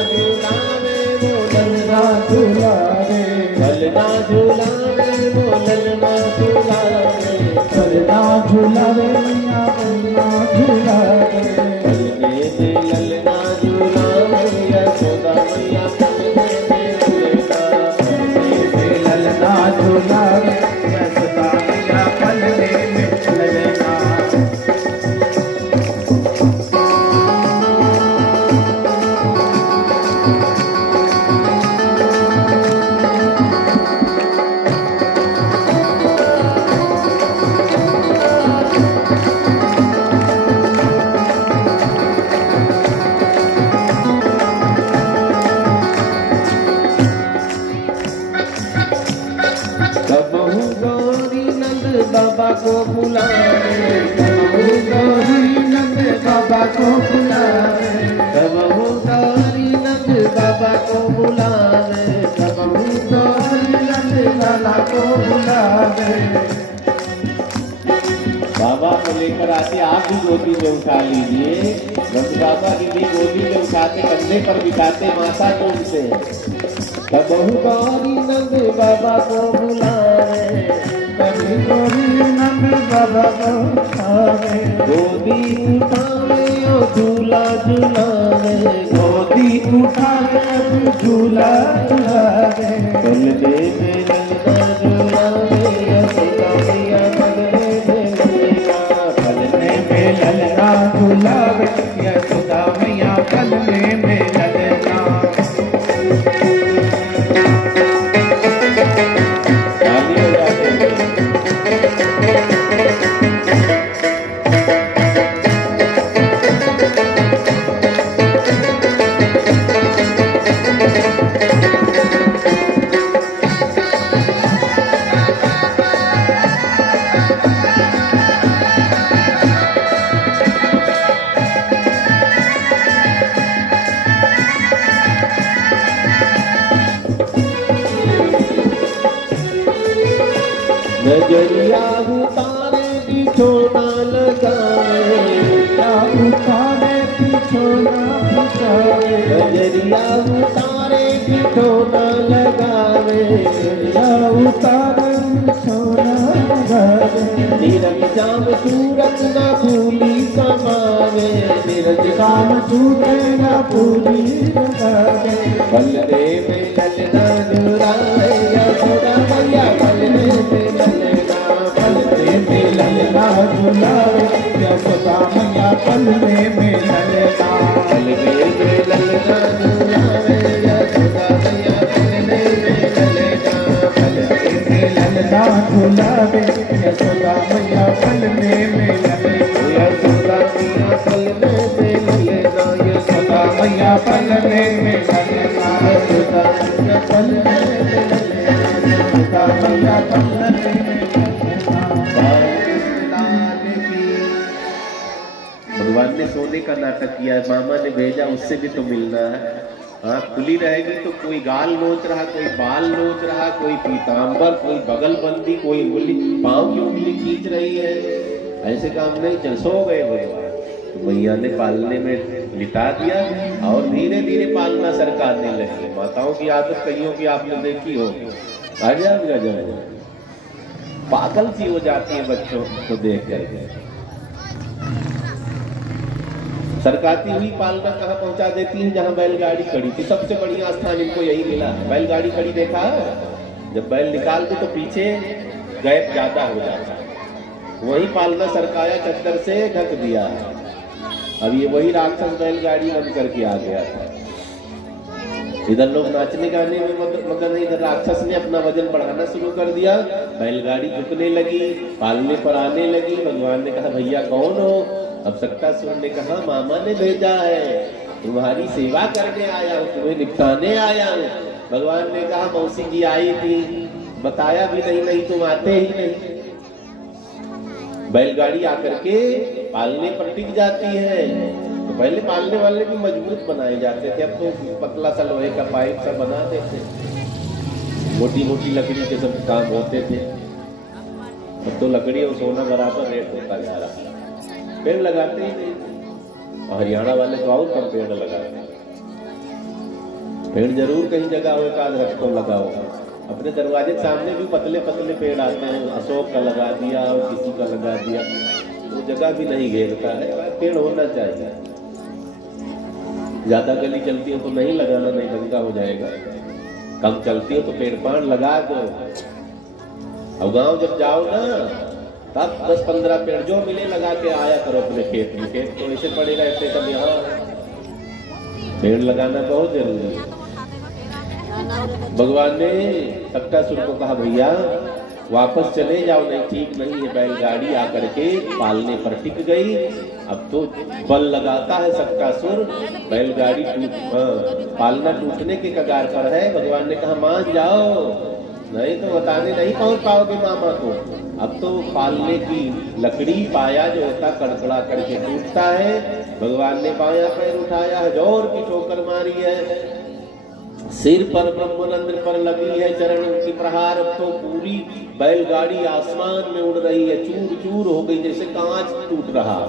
झूलावे वो ललना झूलावे, पलना झूलावे वो ललना झूलावे, पलना झूलावे मैया, पलना झूलावे, पलने में ललना झूलावे यशोदा मैया, पलने में ललना, पलने में ललना झूलावे यशोदा मैया, पलने में ललना। बाबा को बुलावे, कबहू गौरी नंद बाबा को बुलावे, कबहू गौरी को बुलावे, सब भूत हरि नंद लाला को बुलावे। बाबा को लेकर आते, आप भी गोदी में उठा लीजिए। नंद बाबा की भी गोदी में उठाते, कंधे पर बिठाते, माथा चूमते। सब गौरी नंद बाबा को बुलावे, कभी गौरी नंद बाबा को बुलावे। गोदी उठावे और झूला झूलावे, गोदी उठावे झूला झूलावे। बलदे में ललना झूलावे, यशोदा मैया बलदे में ललना झूलावे, यशोदा मैया बलदे में ललना। नजरिया उतारे बिछोना लगावे, उतारे बिछोना बिछावे। नजरिया उतारे बिछोना लगावे, उतारे बिछोना लगावे। नीरज श्याम सूरत न फूली समावे, नीरज श्याम सूरत न फूली समावे। बलदे में ललना झूलावे, यशोदा मैया बलदे में ललना। बलदे में ललना झूलावे, यशोदा मैया बलदे में ललना। बलदे में ललना झूलावे, यशोदा मैया बलदे में ललना। बलदे में ललना झूलावे, यशोदा मैया बलदे में ललना। यशोदा मैया बलदे में ललना, यशोदा मैया बलदे में ललना। यशोदा मैया बलदे में ललना, यशोदा मैया बलदे में ललना। भगवान ने सोने का नाटक किया है, मामा ने भेजा, उससे भी तो मिलना है। आँख खुली रहेगी तो कोई गाल नोच रहा, कोई बाल नोच रहा, कोई पीताम्बर, कोई बगलबंदी, कोई उंगली, पाँव की उंगली खींच रही है। ऐसे काम नहीं चल। सो गए भगवान तो मैया ने पालने में लिटा दिया और धीरे धीरे पालना सरकारने लगी। माताओं की आदत कईयों की आपने देखी हो, गजब पागल सी हो जाती है बच्चों को देख करके। सरकाती हुई पालना कहाँ पहुंचा देती है, जहाँ बैलगाड़ी खड़ी थी। सबसे बढ़िया स्थान इनको यही मिला। बैलगाड़ी खड़ी देखा, जब बैल निकाल दे तो पीछे गैप ज्यादा हो जाता है, वही पालना सरकाया, चद्दर से ढक दिया। अब ये वही राक्षस बैलगाड़ी बंद करके आ गया था। इधर लोग नाचने गाने में मगन है, इधर राक्षस ने अपना वजन बढ़ाना शुरू कर दिया। बैलगाड़ी झुकने लगी, पालने पर आने लगी। भगवान ने कहा भैया कौन हो? अब सक्कासुर ने कहा मामा ने भेजा है, तुम्हारी सेवा करने आया हूँ, तुम्हें निपटाने आया हूँ। भगवान ने कहा मौसी जी आई थी, बताया भी नहीं तुम आते ही नहीं। बैलगाड़ी आकर के पालने पर टिक जाती है। तो पहले पालने वाले भी मजबूत बनाए जाते थे, अब तो पतला सा लोहे का पाइप सा बना देते, मोटी मोटी लकड़ी के सब काम होते थे। अब तो लकड़ी और सोना बराबर रेट होता जा रहा। पेड़ लगाते ही नहीं। हरियाणा वाले तो और कम पेड़ लगाते हैं। पेड़ जरूर कहीं जगह हो, एक आध रख तो लगाओ। अपने दरवाजे के सामने भी पतले पतले पेड़ आते हैं, अशोक का लगा दिया और किसी का लगा दिया, वो जगह भी नहीं घेरता है। पेड़ होना चाहिए। ज्यादा गली चलती हो तो नहीं लगाना, नहीं दंगा हो जाएगा। कम चलती हो तो पेड़ पान लगा दो। अब गांव जब जाओ ना, तब 10-15 पेड़ जो मिले लगा के आया करो अपने खेत में। खेत तो ऐसे पड़ेगा, ऐसे सब यहाँ पेड़ लगाना बहुत जरूरी है। भगवान ने सक्कासुर को कहा भैया वापस चले जाओ, नहीं ठीक नहीं है। बैलगाड़ी आकर के पालने पर टिक गई। अब तो बल लगाता है सक्कासुर, बैलगाड़ी पालना टूटने के कगार पर है। भगवान ने कहा मान जाओ, नहीं तो बताने नहीं पहुंच पाओगे मामा को। अब तो पालने की लकड़ी पाया जो होता कड़कड़ा करके टूटता है। भगवान ने बायां पैर उठाया, जोर की ठोकर मारी है। सिर पर ब्रह्मरंध्र पर लगी है चरण की प्रहार। अब तो पूरी बैलगाड़ी आसमान में उड़ रही है, चूर चूर हो गई जैसे कांच टूट रहा।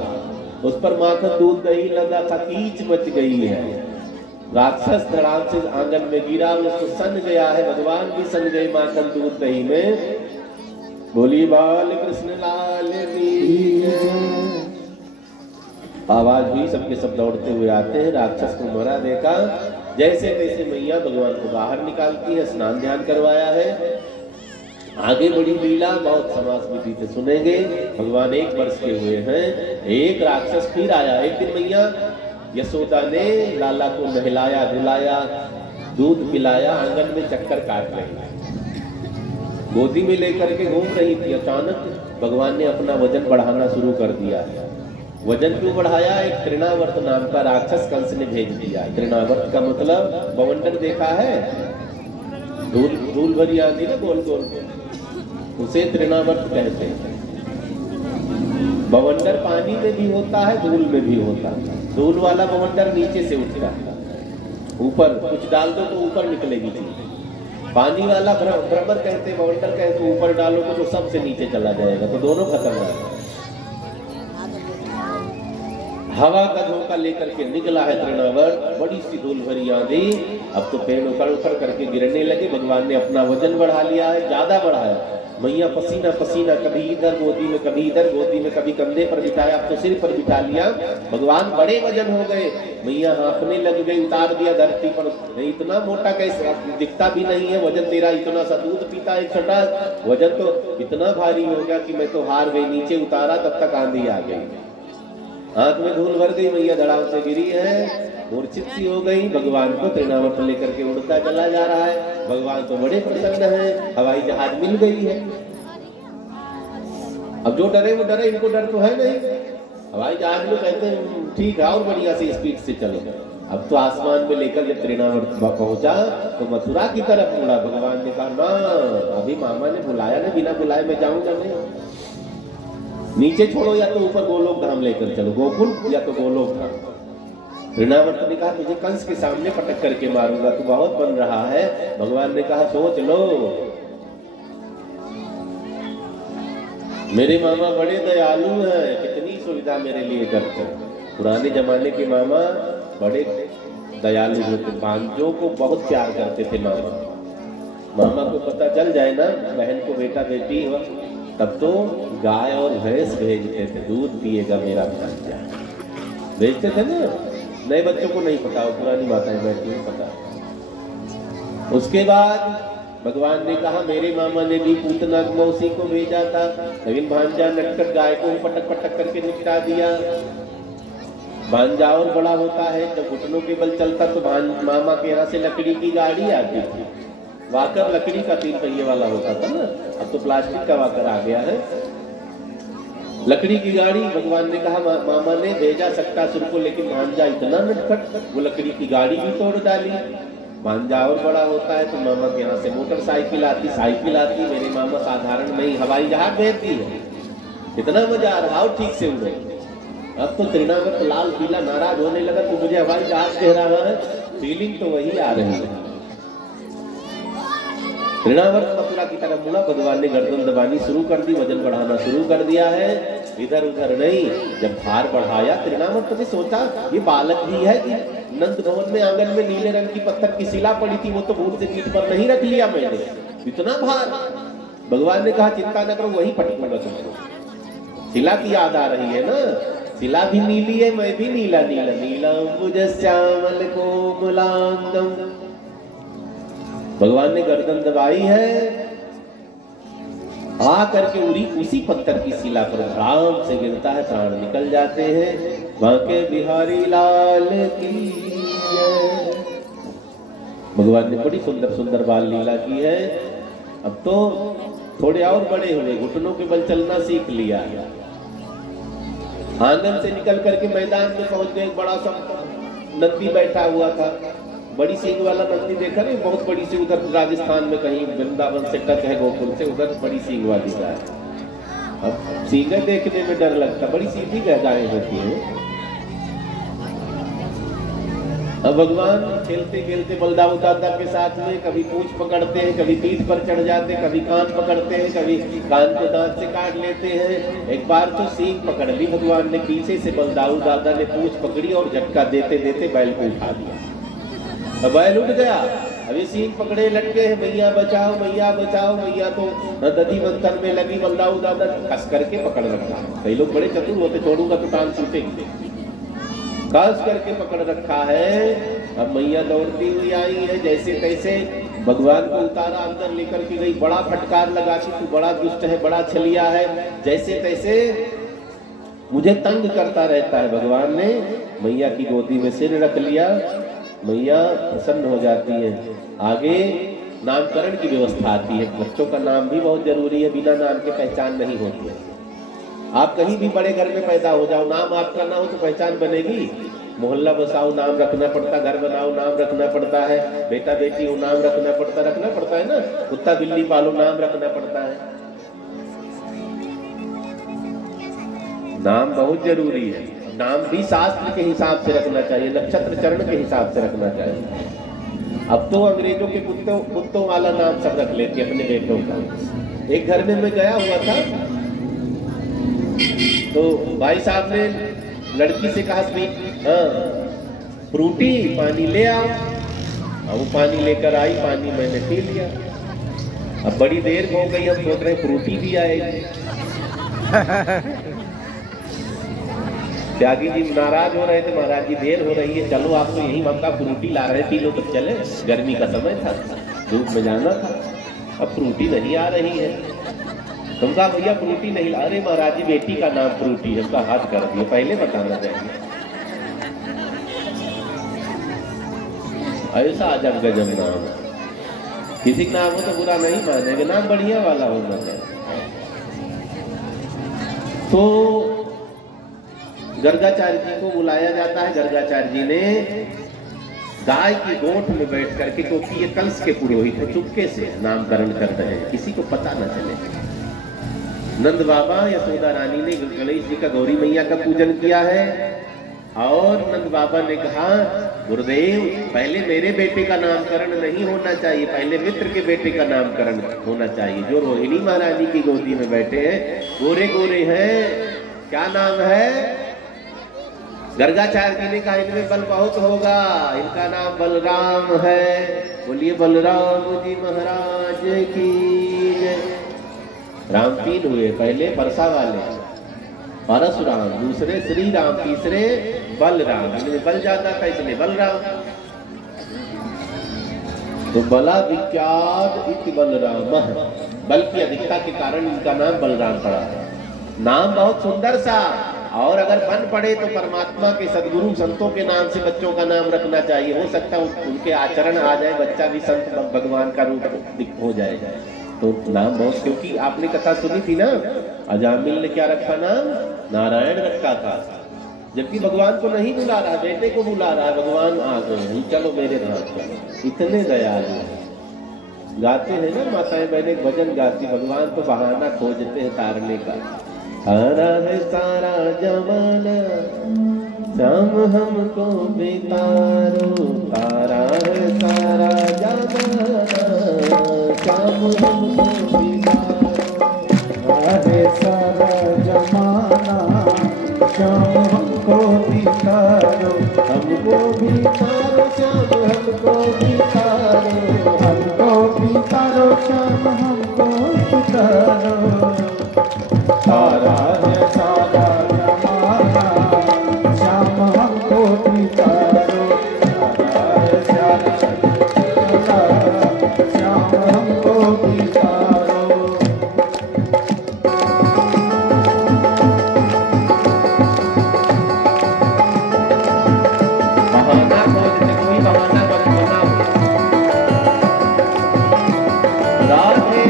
उस पर माखन दूध दही लगा था, कीच मच गई है। राक्षस धड़ाम से आंगन में गिरा, उसको सन गया है, भगवान भी सन गए माखन दूध दही में। बोली बाल कृष्ण लाल की आवाज हुई, सबके सब दौड़ते हुए आते हैं। राक्षस को मरा देखा, जैसे तैसे मैया भगवान को बाहर निकालती है, स्नान ध्यान करवाया है। आगे बड़ी लीला बहुत समास विधि से सुनेंगे। भगवान 1 वर्ष के हुए हैं। एक राक्षस फिर आया। एक दिन मैया यशोदा ने लाला को नहलाया धुलाया, दूध पिलाया, आंगन में चक्कर काट रही, गोदी में लेकर के घूम रही थी। अचानक भगवान ने अपना वजन बढ़ाना शुरू कर दिया। वजन क्यों बढ़ाया? एक तृणावर्त नाम का राक्षस कंस ने भेज दिया। तृणावर्त का मतलब बवंडर देखा है, धूल धूल भरी आती ना गोल गोल, उसे तृणावर्त कहते हैं। बवंडर पानी में भी होता है, धूल में भी होता है। धूल वाला बवंडर नीचे से उठता है, ऊपर कुछ डाल दो तो ऊपर निकलेगी चीज। पानी वाला भ्रमर कहते, बवंडर कहते, ऊपर डालो तो सबसे नीचे चला जाएगा, तो दोनों खत्म है। हवा का झोंका लेकर के निकला है तृणावर्त, बड़ी सी धूल भरी आंधी। अब तो पेड़ उखड़ उखड़ करके गिरने लगे। भगवान ने अपना वजन बढ़ा लिया है, ज्यादा बढ़ाया। मैया पसीना पसीना, कभी इधर गोदी में, कभी इधर गोदी में, कभी कंधे पर बिठाया, अब तो सिर पर बिठा लिया। भगवान बड़े वजन हो गए। मैया हाँफने लग गई, उतार दिया धरती पर। इतना मोटा कैसे दिखता भी नहीं है, वजन तेरा इतना सा, दूध पीता एक छटा, वजन तो इतना भारी हो गया कि मैं तो हार गई। नीचे उतारा तब तक आंधी आ गई, आंख में धूल भर गई। मैया धड़ाम से गिरी है, मूर्छित सी हो गई। भगवान को तृणावर्त लेकर के उड़ता चला जा रहा है। भगवान तो बड़े प्रसन्न हैं, हवाई जहाज मिल गई है। अब जो डरे वो डरे, इनको डर तो है नहीं। हवाई जहाज में कहते हैं ठीक है और बढ़िया से स्पीड से चलो। अब तो आसमान में लेकर जब तृणावर्त पहुंचा तो मथुरा की तरफ मुड़ा। भगवान ने कहा ना, अभी मामा ने बुलाया ना, बिना बुलाए मैं जाऊंगा नहीं। नीचे छोड़ो या तो ऊपर गोलोक धाम लेकर चलो, गोकुल या तो गोलोक धाम। तृणावर्त ने कहा तुझे कंस के सामने पटक करके मारूंगा, तू बहुत बन रहा है। भगवान ने कहा सोच लो, मेरे मामा बड़े दयालु हैं, कितनी सुविधा मेरे लिए करते हैं। पुराने जमाने के मामा बड़े दयालु होते, भांजों को बहुत प्यार करते थे मामा। मामा को पता चल जाए ना बहन को बेटा बेटी हो, तब तो गाय और भैंस भेजते थे, दूध पिएगा मेरा भांजा, भेजते थे ना। नए बच्चों को नहीं पता, वो पुरानी माताएं बैठी हैं पता। उसके बाद भगवान ने कहा मेरे मामा ने भी पूतना मौसी को भेजा था, लेकिन भांजा नटखट गाय को पटक पटक करके निपटा दिया। भांजा और बड़ा होता है, जब घुटनों के बल चलता तो मामा के यहाँ से लकड़ी की गाड़ी आती थी। वाकर लकड़ी का 3 पहिए वाला होता था ना, अब तो प्लास्टिक का वाकर आ गया है। लकड़ी की गाड़ी, भगवान ने कहा मामा ने भेजा सक्टासुर को, लेकिन भांजा इतना नटखट, वो लकड़ी की गाड़ी भी तोड़ डाली। भांजा और बड़ा होता है तो मामा के यहाँ से मोटरसाइकिल आती, साइकिल आती। मेरे मामा साधारण नहीं, हवाई जहाज भेजती है। इतना मजा आ रहा, और ठीक से उड़े। अब तो तृणावर्त लाल पीला नाराज होने लगा, तो मुझे हवाई जहाज कह रहा है, फीलिंग तो वही आ रही है। तृणावर्त मथुरा की तरफ मुड़ा। भगवान ने गर्दन दबानी शुरू कर दी, वजन बढ़ाना शुरू कर दिया है, इधर उधर नहीं। जब भार बढ़ाया तृणावर्त ने सोचा ये बालक भी है कि नंद भवन में आंगन में नीले रंग की पत्थर की शिला पड़ी थी, वो तो भूल से पीठ पर नहीं रख लिया मैंने, इतना भार। भगवान ने कहा चिंता न करो, वही पटकूंगा तुमको। शिला की याद आ रही है ना, शिला भी नीली है, मैं भी नीला नीला। नीलांबुज श्यामल कोमलांगम। भगवान ने गर्दन दबाई है, आ करके उड़ी उसी पत्थर की शिला पर आराम से गिरता है, प्राण निकल जाते हैं। वहां के बिहारी लाल की है। भगवान ने बड़ी सुंदर सुंदर बाल लीला की है। अब तो थोड़े और बड़े हुए, घुटनों के बल चलना सीख लिया। आंगन से निकल करके मैदान में पहुंच गए। बड़ा सा नंदी बैठा हुआ था, बड़ी सींग वाला नंदी देखा नहीं, बहुत बड़ी सी, उधर राजस्थान में कहीं वृंदावन से टच है गोकुल से, उधर बड़ी सींग वाली गाय। अब सींगे देखने में डर लगता, बड़ी सीधी गायें होती है। अब भगवान खेलते खेलते बलदाऊ दादा के साथ में कभी पूंछ पकड़ते हैं, कभी पीठ पर चढ़ जाते हैं, कभी कान पकड़ते हैं, कभी कान को दांत से काट लेते हैं। एक बार तो सींग पकड़ ली भगवान ने, पीछे से बलदाऊ दादा ने पूंछ पकड़ी और झटका देते देते बैल को उठा दिया। अब बैल उठ गया, अभी सींग पकड़े लटके हैं, मैया बचाओ मैया बचाओ। मैया तो दधी मंथन में लगी, बलदाऊ दादा कस करके पकड़ रखा। कई लोग बड़े चतुर होते, छोड़ूंगा तो टांग छूटेगी, कास करके पकड़ रखा है। अब मैया दौड़ती हुई आई है, जैसे तैसे भगवान को उतारा, अंदर लेकर के गई। बड़ा फटकार लगा कि तू बड़ा दुष्ट है, बड़ा छलिया है, जैसे तैसे मुझे तंग करता रहता है। भगवान ने मैया की गोदी में सिर रख लिया, मैया प्रसन्न हो जाती है। आगे नामकरण की व्यवस्था आती है। बच्चों का नाम भी बहुत जरूरी है, बिना नाम के पहचान नहीं होती है। आप कहीं भी बड़े घर में पैदा हो जाओ, नाम आपका ना हो तो पहचान बनेगी? मोहल्ला बसाओ नाम रखना पड़ता, घर बनाओ नाम रखना पड़ता है, बेटा बेटी हो नाम रखना पड़ता है ना, कुत्ता बिल्ली पालो नाम रखना पड़ता है। नाम बहुत जरूरी है। नाम भी शास्त्र के हिसाब से रखना चाहिए, नक्षत्र चरण के हिसाब से रखना चाहिए। अब तो अंग्रेजों के कुत्तों वाला नाम सब रख लेते अपने बेटों का। एक घर में मैं गया हुआ था तो भाई साहब ने लड़की से कहा फ्रूटी पानी ले आओ। अब वो पानी लेकर आई, पानी मैंने पी लिया। अब बड़ी देर हो गई, हम सोच रहे फ्रूटी भी आएगी। त्यागी जी नाराज हो रहे थे, महाराज जी देर हो रही है, चलो आप तो यही मक्का फ्रूटी ला रहे थे, लोग तो चले, गर्मी का समय था, धूप में जाना था। अब फ्रूटी नहीं आ रही है। तुम कहा भैया फ्रूटी नहीं ला रहे, महाराज जी बेटी का नाम फ्रूटी है, उसका हाथ कर दिया, पहले बताना चाहिए। ऐसा अजब गजब नाम, किसी का नाम हो तो बुरा नहीं मानेंगे, नाम बढ़िया वाला होना चाहिए। तो गर्गाचार्य जी को बुलाया जाता है। गर्गाचार्य जी ने गाय की गोठ में बैठ करके, क्योंकि ये कंस के पुरोहित है, चुपके से नामकरण करते हैं, किसी को पता न चले। नंद बाबा यशोदा रानी ने गणेश जी का, गौरी मैया का पूजन किया है और नंद बाबा ने कहा गुरुदेव पहले मेरे बेटे का नामकरण नहीं होना चाहिए, पहले मित्र के बेटे का नामकरण होना चाहिए। जो रोहिणी महारानी की गोदी में बैठे हैं, गोरे गोरे हैं, क्या नाम है? गर्गाचार्य जी ने कहा इनमें बल बहुत होगा, इनका नाम बलराम है। बोलिए बलराम जी महाराज की। राम तीन हुए, पहले परसा वाले परशुराम, दूसरे श्री राम, तीसरे बलराम। इनमें बल ज्यादा था इसलिए बलराम। तो बला विख्यात इति बलराम, बल की अधिकता के कारण इनका नाम बलराम पड़ा। नाम बहुत सुंदर सा, और अगर बन पड़े तो परमात्मा के सदगुरु संतों के नाम से बच्चों का नाम रखना चाहिए। हो सकता है उनके आचरण आ जाए, बच्चा भी संत भगवान का रूप हो जाएगा। तो नाम बहुत, क्योंकि आपने कथा सुनी थी ना, अजामिल ने क्या रखा नाम? नारायण रखा था। जबकि भगवान को नहीं बुला रहा, बेटे को बुला रहा है। भगवान आ गए, चलो मेरे धाम चलो। इतने दयालु हैं। गाते हैं ना माताएं बहने, भजन गाती, भगवान तो बहाना खोजते हैं तारने का। सारा है सारा जमाना, श्याम हमको बितारो, तारा है सारा जमाना, श्याम हमको बितारो, है सारा जमाना, श्याम हमको बितारो, हमको बितारो श्याम हमको बितारो, हमको बितारो श्याम हमको बितारो। तारा है सारा जमाना, श्याम हमको बितारो, तारा है सारा जमाना, श्याम हमको बितारो। बहाना खोजते, कोई बहाना मत बनाओ। राधे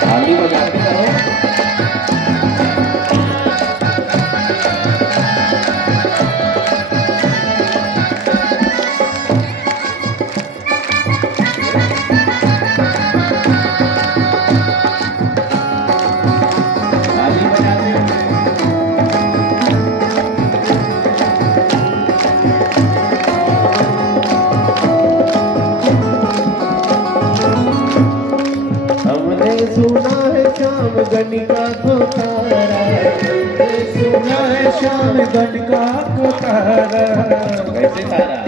ताली बजाते रहो। सुना है श्याम गणिका को तारा, हमने सुना है श्याम गणिका को तारा। वैसे तारा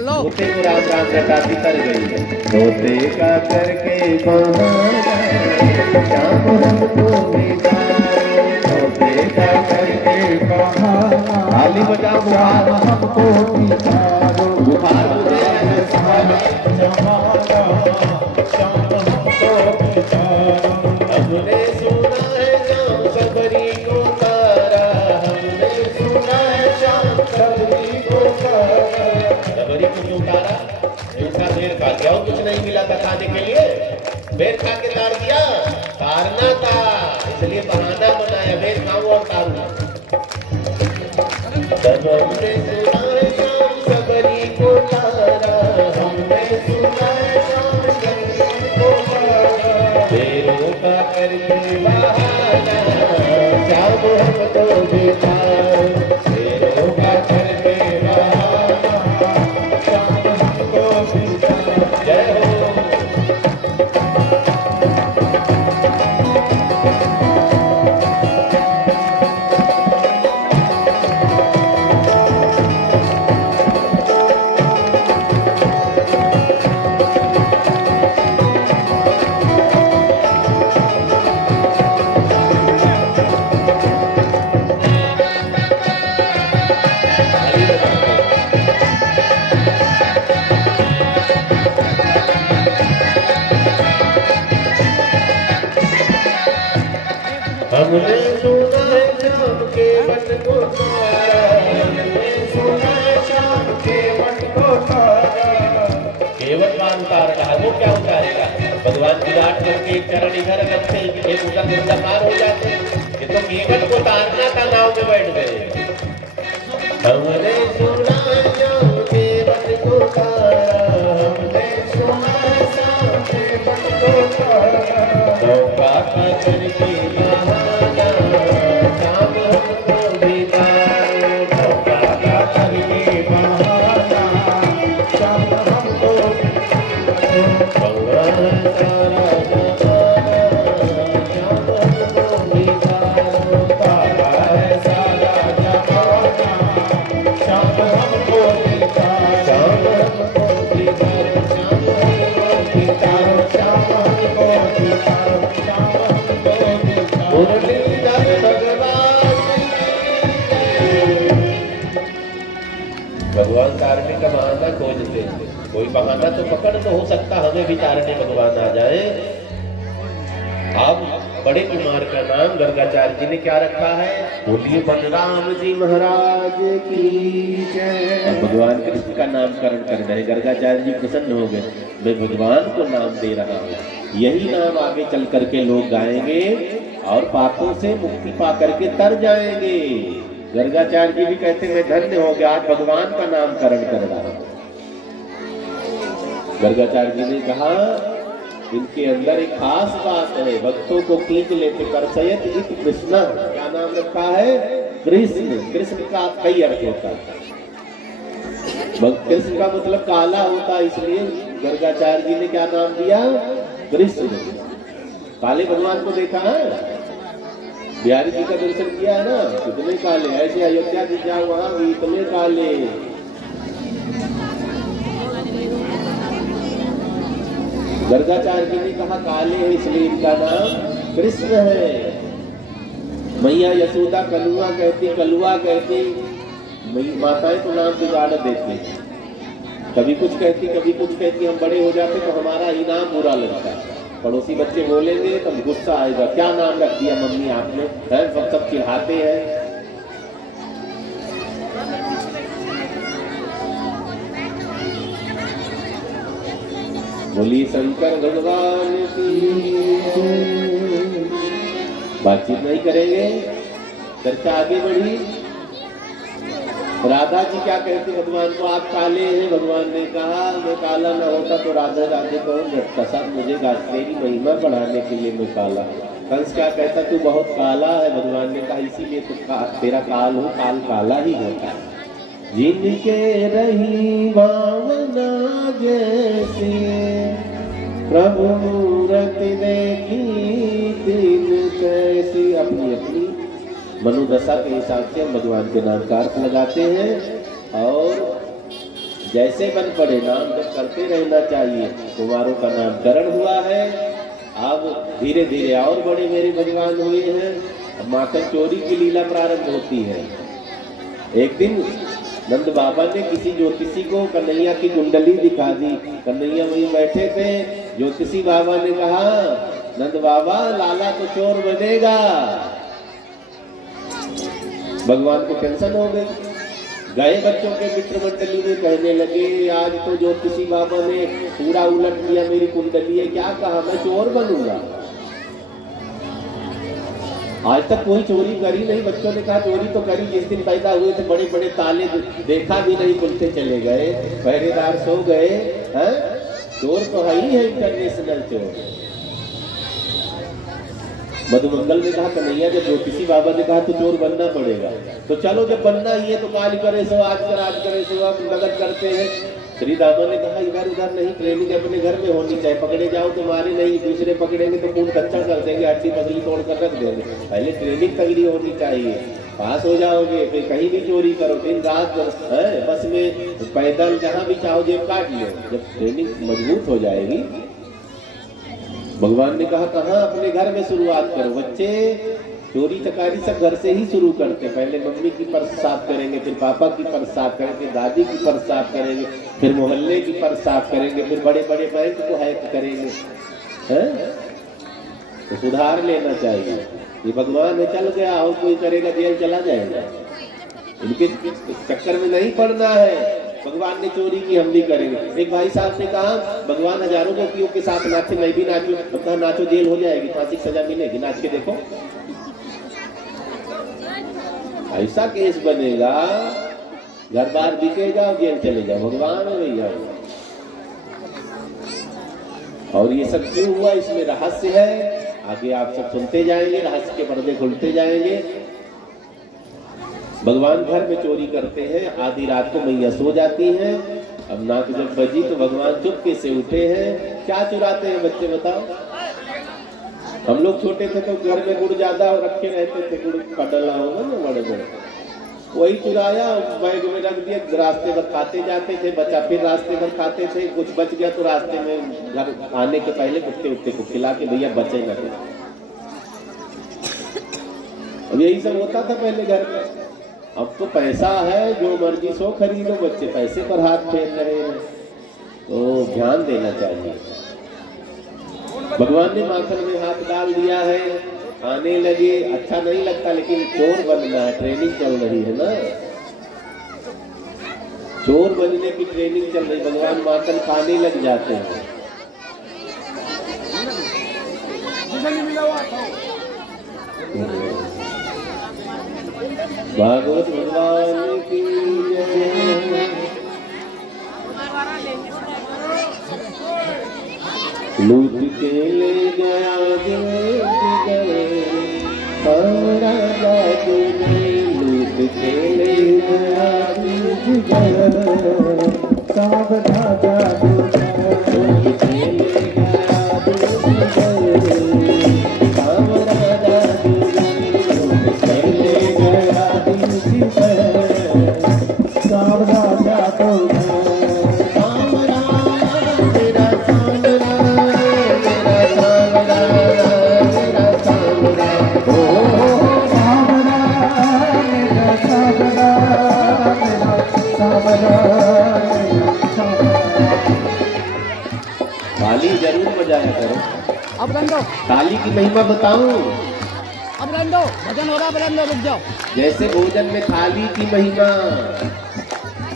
तोते को राम राम रटाती तर गई है, तोते का करके बहाना श्याम हमको बितारो, तोते का करके बहाना ताली बजाओ बुहार हमको बितारो। बुहार मुझे जमाना श्याम हमको बितारो। हमने सुना है श्याम सबरी को तारा, हमने सुना है श्याम सबरी को तारा। सबरी को क्यों तारा? उसका बेर खा गया, कुछ नहीं मिला था खाने के लिए, बेर खा के तार दिया, तारना था इसलिए बहाना बनाया, बेर खाऊं और तारूं। हमने सुना है श्याम सबरी को तारा, हमने सुना है श्याम सबरी को तारा। बेरों का करके बहाना श्याम हमको बितारो, बेरों का करके बहाना श्याम हमको बितारो। जय हो। हमने सुना है श्याम के वट को तारा, हमने सुना है श्याम के वट को तारा। केवट का उतार कहा, वो क्या उतारेगा? भगवान विराट करके एक चरण इधर रखते हैं, एक उधर निर्धा पार हो जाते हैं। ये तो केवट को तारना का नाव में बैठ गए। हमने सुना है श्याम के वट को तारा, हमने सुना है श्याम के वट को तारा। नौका का करके बहाना श्याम हमको बितारो, नौका का करके बहाना श्याम हमको गंगा सारा जमाना श्याम हमको बितारो, तारा है सारा जमाना श्याम हमको बितारो। श्याम हमको बितारो, श्याम हमको बितारो। श्याम हमको बितारो, श्याम हमको बितारो। मुरलीधर भगवान भगवान तारने का बहाना खोजते हैं, कोई बहाना तो पकड़ तो हो सकता, हमें भी तारने भगवान आ जाए। अब बड़े कुमार का नाम गर्गाचार्य जी ने क्या रखा है? बोलिए बलराम जी महाराज की जय। भगवान कृष्ण का नामकरण कर रहे, गर्गाचार्य जी प्रसन्न हो गए, मैं भगवान को नाम दे रहा हूँ, यही नाम आगे चल करके लोग गाएंगे और पापों से मुक्ति पा करके तर जाएंगे। गर्गाचार्य जी भी कहते मैं धन्य हो गया, आज भगवान का नामकरण कर रहा हूँ। गर्गाचार्य जी ने कहा इनके अंदर एक खास बात है, भक्तों को खींच लेते करसयत इत कृष्ण। क्या नाम रखा है? कृष्ण। कृष्ण का कई अर्थ होता है, कृष्ण का मतलब काला होता है, इसलिए गर्गाचार्य जी ने क्या नाम दिया? कृष्ण। काले भगवान को देखा है, बिहारी जी का दर्शन किया है ना, कितने काले। ऐसे अयोध्या जी जाओ, वहां भी इतने काले। गर्गाचार्य जी ने कहा काले है इसलिए इनका नाम कृष्ण है। मैया यशोदा कलुआ कहती, कलुआ कहती, माताएं तो नाम बिगाड़ देती, कभी कुछ कहती कभी कुछ कहती। हम बड़े हो जाते तो हमारा ही नाम बुरा लगता है, पड़ोसी बच्चे बोलेंगे तब गुस्सा आएगा, क्या नाम रख दिया मम्मी आपने, है सब चिढ़ाते हैं। बोली शंकर भगवान की। बातचीत नहीं करेंगे, चर्चा आगे बढ़ी। राधा जी क्या कहती भगवान को, आप काले हैं। भगवान ने कहा मैं काला न होता तो राधा राधे कौन रखता, सब मुझे तेरी महिमा बढ़ाने के लिए मैं काला। कंस क्या कहता तू बहुत काला है। भगवान ने कहा इसीलिए तो तेरा काल हो, काल काला ही होता है। जिनके रही भावना जैसे प्रभु मूरति देखी, जैसे अपनी अपनी मनोदशा के हिसाब से हम भगवान के नाम का अर्थ लगाते हैं और जैसे बन पड़े नाम जब करते रहना चाहिए। कुमारों का नामकरण हुआ है, अब धीरे धीरे और बड़े मेरे भगवान हुए हैं। अब माखन चोरी की लीला प्रारंभ होती है। एक दिन नंद बाबा ने किसी ज्योतिषी को कन्हैया की कुंडली दिखा दी। कन्हैया वहीं बैठे थे। ज्योतिषी बाबा ने कहा, नंद बाबा लाला तो चोर बनेगा। भगवान को टेंशन हो गई। गए बच्चों के मित्र मंडली में कहने लगे, आज तो ज्योतिषी बाबा ने पूरा उलट दिया मेरी कुंडली है। क्या कहा, मैं चोर बनूंगा। आज तक कोई चोरी करी नहीं। बच्चों ने कहा चोरी तो करी, जिस दिन पैदा हुए थे बड़े बड़े ताले देखा भी नहीं, खुलते चले गए, पहरेदार सो गए हैं। चोर तो है ही है, इंटरनेशनल चोर। मधुमंगल ने कहा, कन्हैया जब ज्योतिषी बाबा ने कहा तो चोर बनना पड़ेगा, तो चलो जब बनना ही है तो काल करे सो आज करे सो अब नगद करते हैं। श्री दामा ने कहा, इधर उधर नहीं, ट्रेनिंग अपने घर में होनी चाहिए। पकड़े जाओ तो मारे नहीं, दूसरे पकड़ेंगे तो खून कच्चा कर देंगे, हड्डी पसली तोड़ कर रख देंगे। पहले ट्रेनिंग तगड़ी होनी चाहिए, पास हो जाओगे फिर कहीं भी चोरी करो, दिन रात बस में पैदल जहाँ भी चाहो जेब काट लो। जब ट्रेनिंग मजबूत हो जाएगी। भगवान ने कहा, कहाँ अपने घर में शुरुआत करो। बच्चे चोरी चकारी सब घर से ही शुरू करते। पहले मम्मी की पर्स साफ करेंगे, फिर पापा की पर्स साफ करेंगे, दादी की पर्स साफ करेंगे, फिर मोहल्ले की पर्स साफ करेंगे, फिर बड़े बड़े बैंक को हैक करेंगे। हैं? तो सुधार लेना चाहिए। ये भगवान है, चल गया और कोई करेगा जेल चला जाएगा। इनके चक्कर में नहीं पड़ना है। भगवान ने चोरी की, हम भी करेंगे। एक भाई साहब ने कहा, भगवान हजारों गोपियों के साथ नाचे, मैं भी नाचूं। कहा, नाचो जेल हो जाएगी, फांसी की सजा मिलेगी, नाच के देखो। ऐसा केस बनेगा, घर बार बिकेगा और जेल चले जाओ। भगवान है भैया। और ये सब क्यों हुआ, इसमें रहस्य है। आगे आप सब सुनते जाएंगे, रहस्य के पर्दे खुलते जाएंगे। भगवान घर में चोरी करते हैं। आधी रात को मैया सो जाती हैं। अब नाक जब बजी तो भगवान चुपके से उठे हैं। क्या चुराते हैं बच्चे बताओ। हम लोग छोटे थे तो घर में गुड़ ज्यादा रखे रहते थे, गुड़ का डला होगा ना बड़े बड़े, वही चुराया, बैग में रख दिया, रास्ते भर खाते जाते थे। बच्चा फिर रास्ते भर खाते थे, कुछ बच गया तो रास्ते में घर आने के पहले कुत्ते उत्ते को खिला के भैया बचे न। अब यही सब होता था पहले घर में। अब तो पैसा है, जो मर्जी सो खरीदो, बच्चे पैसे पर हाथ फेर रहे हैं। तो ध्यान देना चाहिए। भगवान ने माखन में हाथ डाल दिया है, आने लगे। अच्छा नहीं लगता, लेकिन चोर बनना है, ट्रेनिंग चल रही है ना। चोर बनने की ट्रेनिंग चल रही। भगवान माखन खाने लग जाते हैं। भागवत भगवान की जय। लूट के ले गया जादू ने, लूट के ले गया सावधा जादू, लूट के ले गया ताली जरूर बजाया करो। अब रन दो, ताली की महिमा बताऊं। अब रन दो, भजन हो रहा, रन दो, रुक जाओ। जैसे भोजन में थाली की महिमा,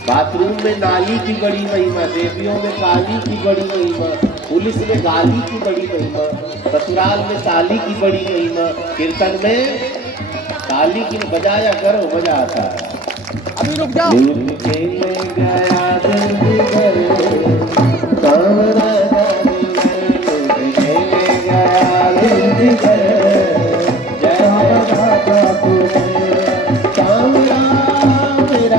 बाथरूम में नाली की बड़ी महिमा, देवियों में काली की बड़ी महिमा, पुलिस में गाली की बड़ी महिमा, ससुराल में साली की बड़ी महिमा, कीर्तन में ताली की बजाया करो, मजा आता है। अभी रुक जाओ। मेरा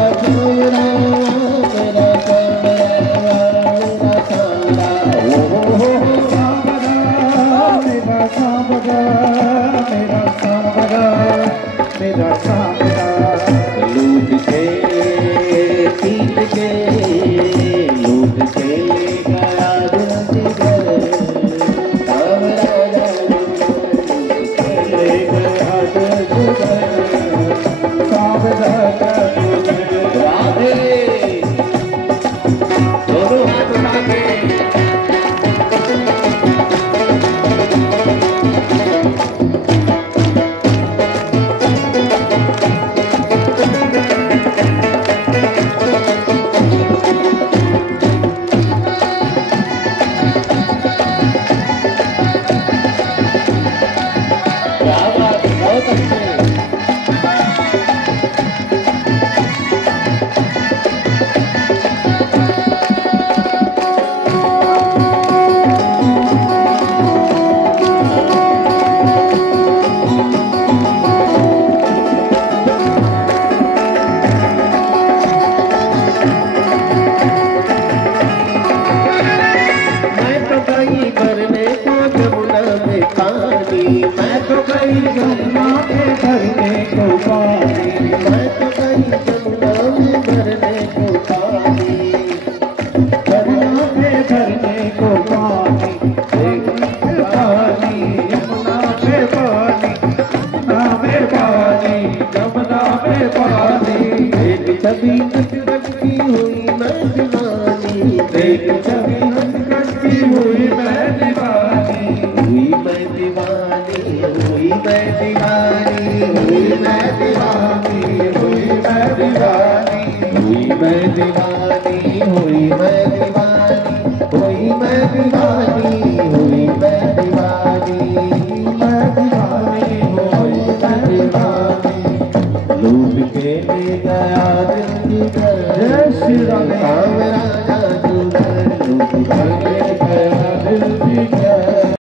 छवि खटखट की हुई मैं दीवानी, देख छवि खटखट की हुई मैं दीवानी, हुई मैं दीवानी, हुई मैं दीवानी, हुई मैं दीवानी, हुई मैं दीवानी, हुई मैं दीवानी, हुई मैं दीवानी, हुई मैं दीवानी, हुई मैं दीवानी, मैं दीवानी, हुई मैं दीवानी, लूट के ले गया दिल की जय श्री राम।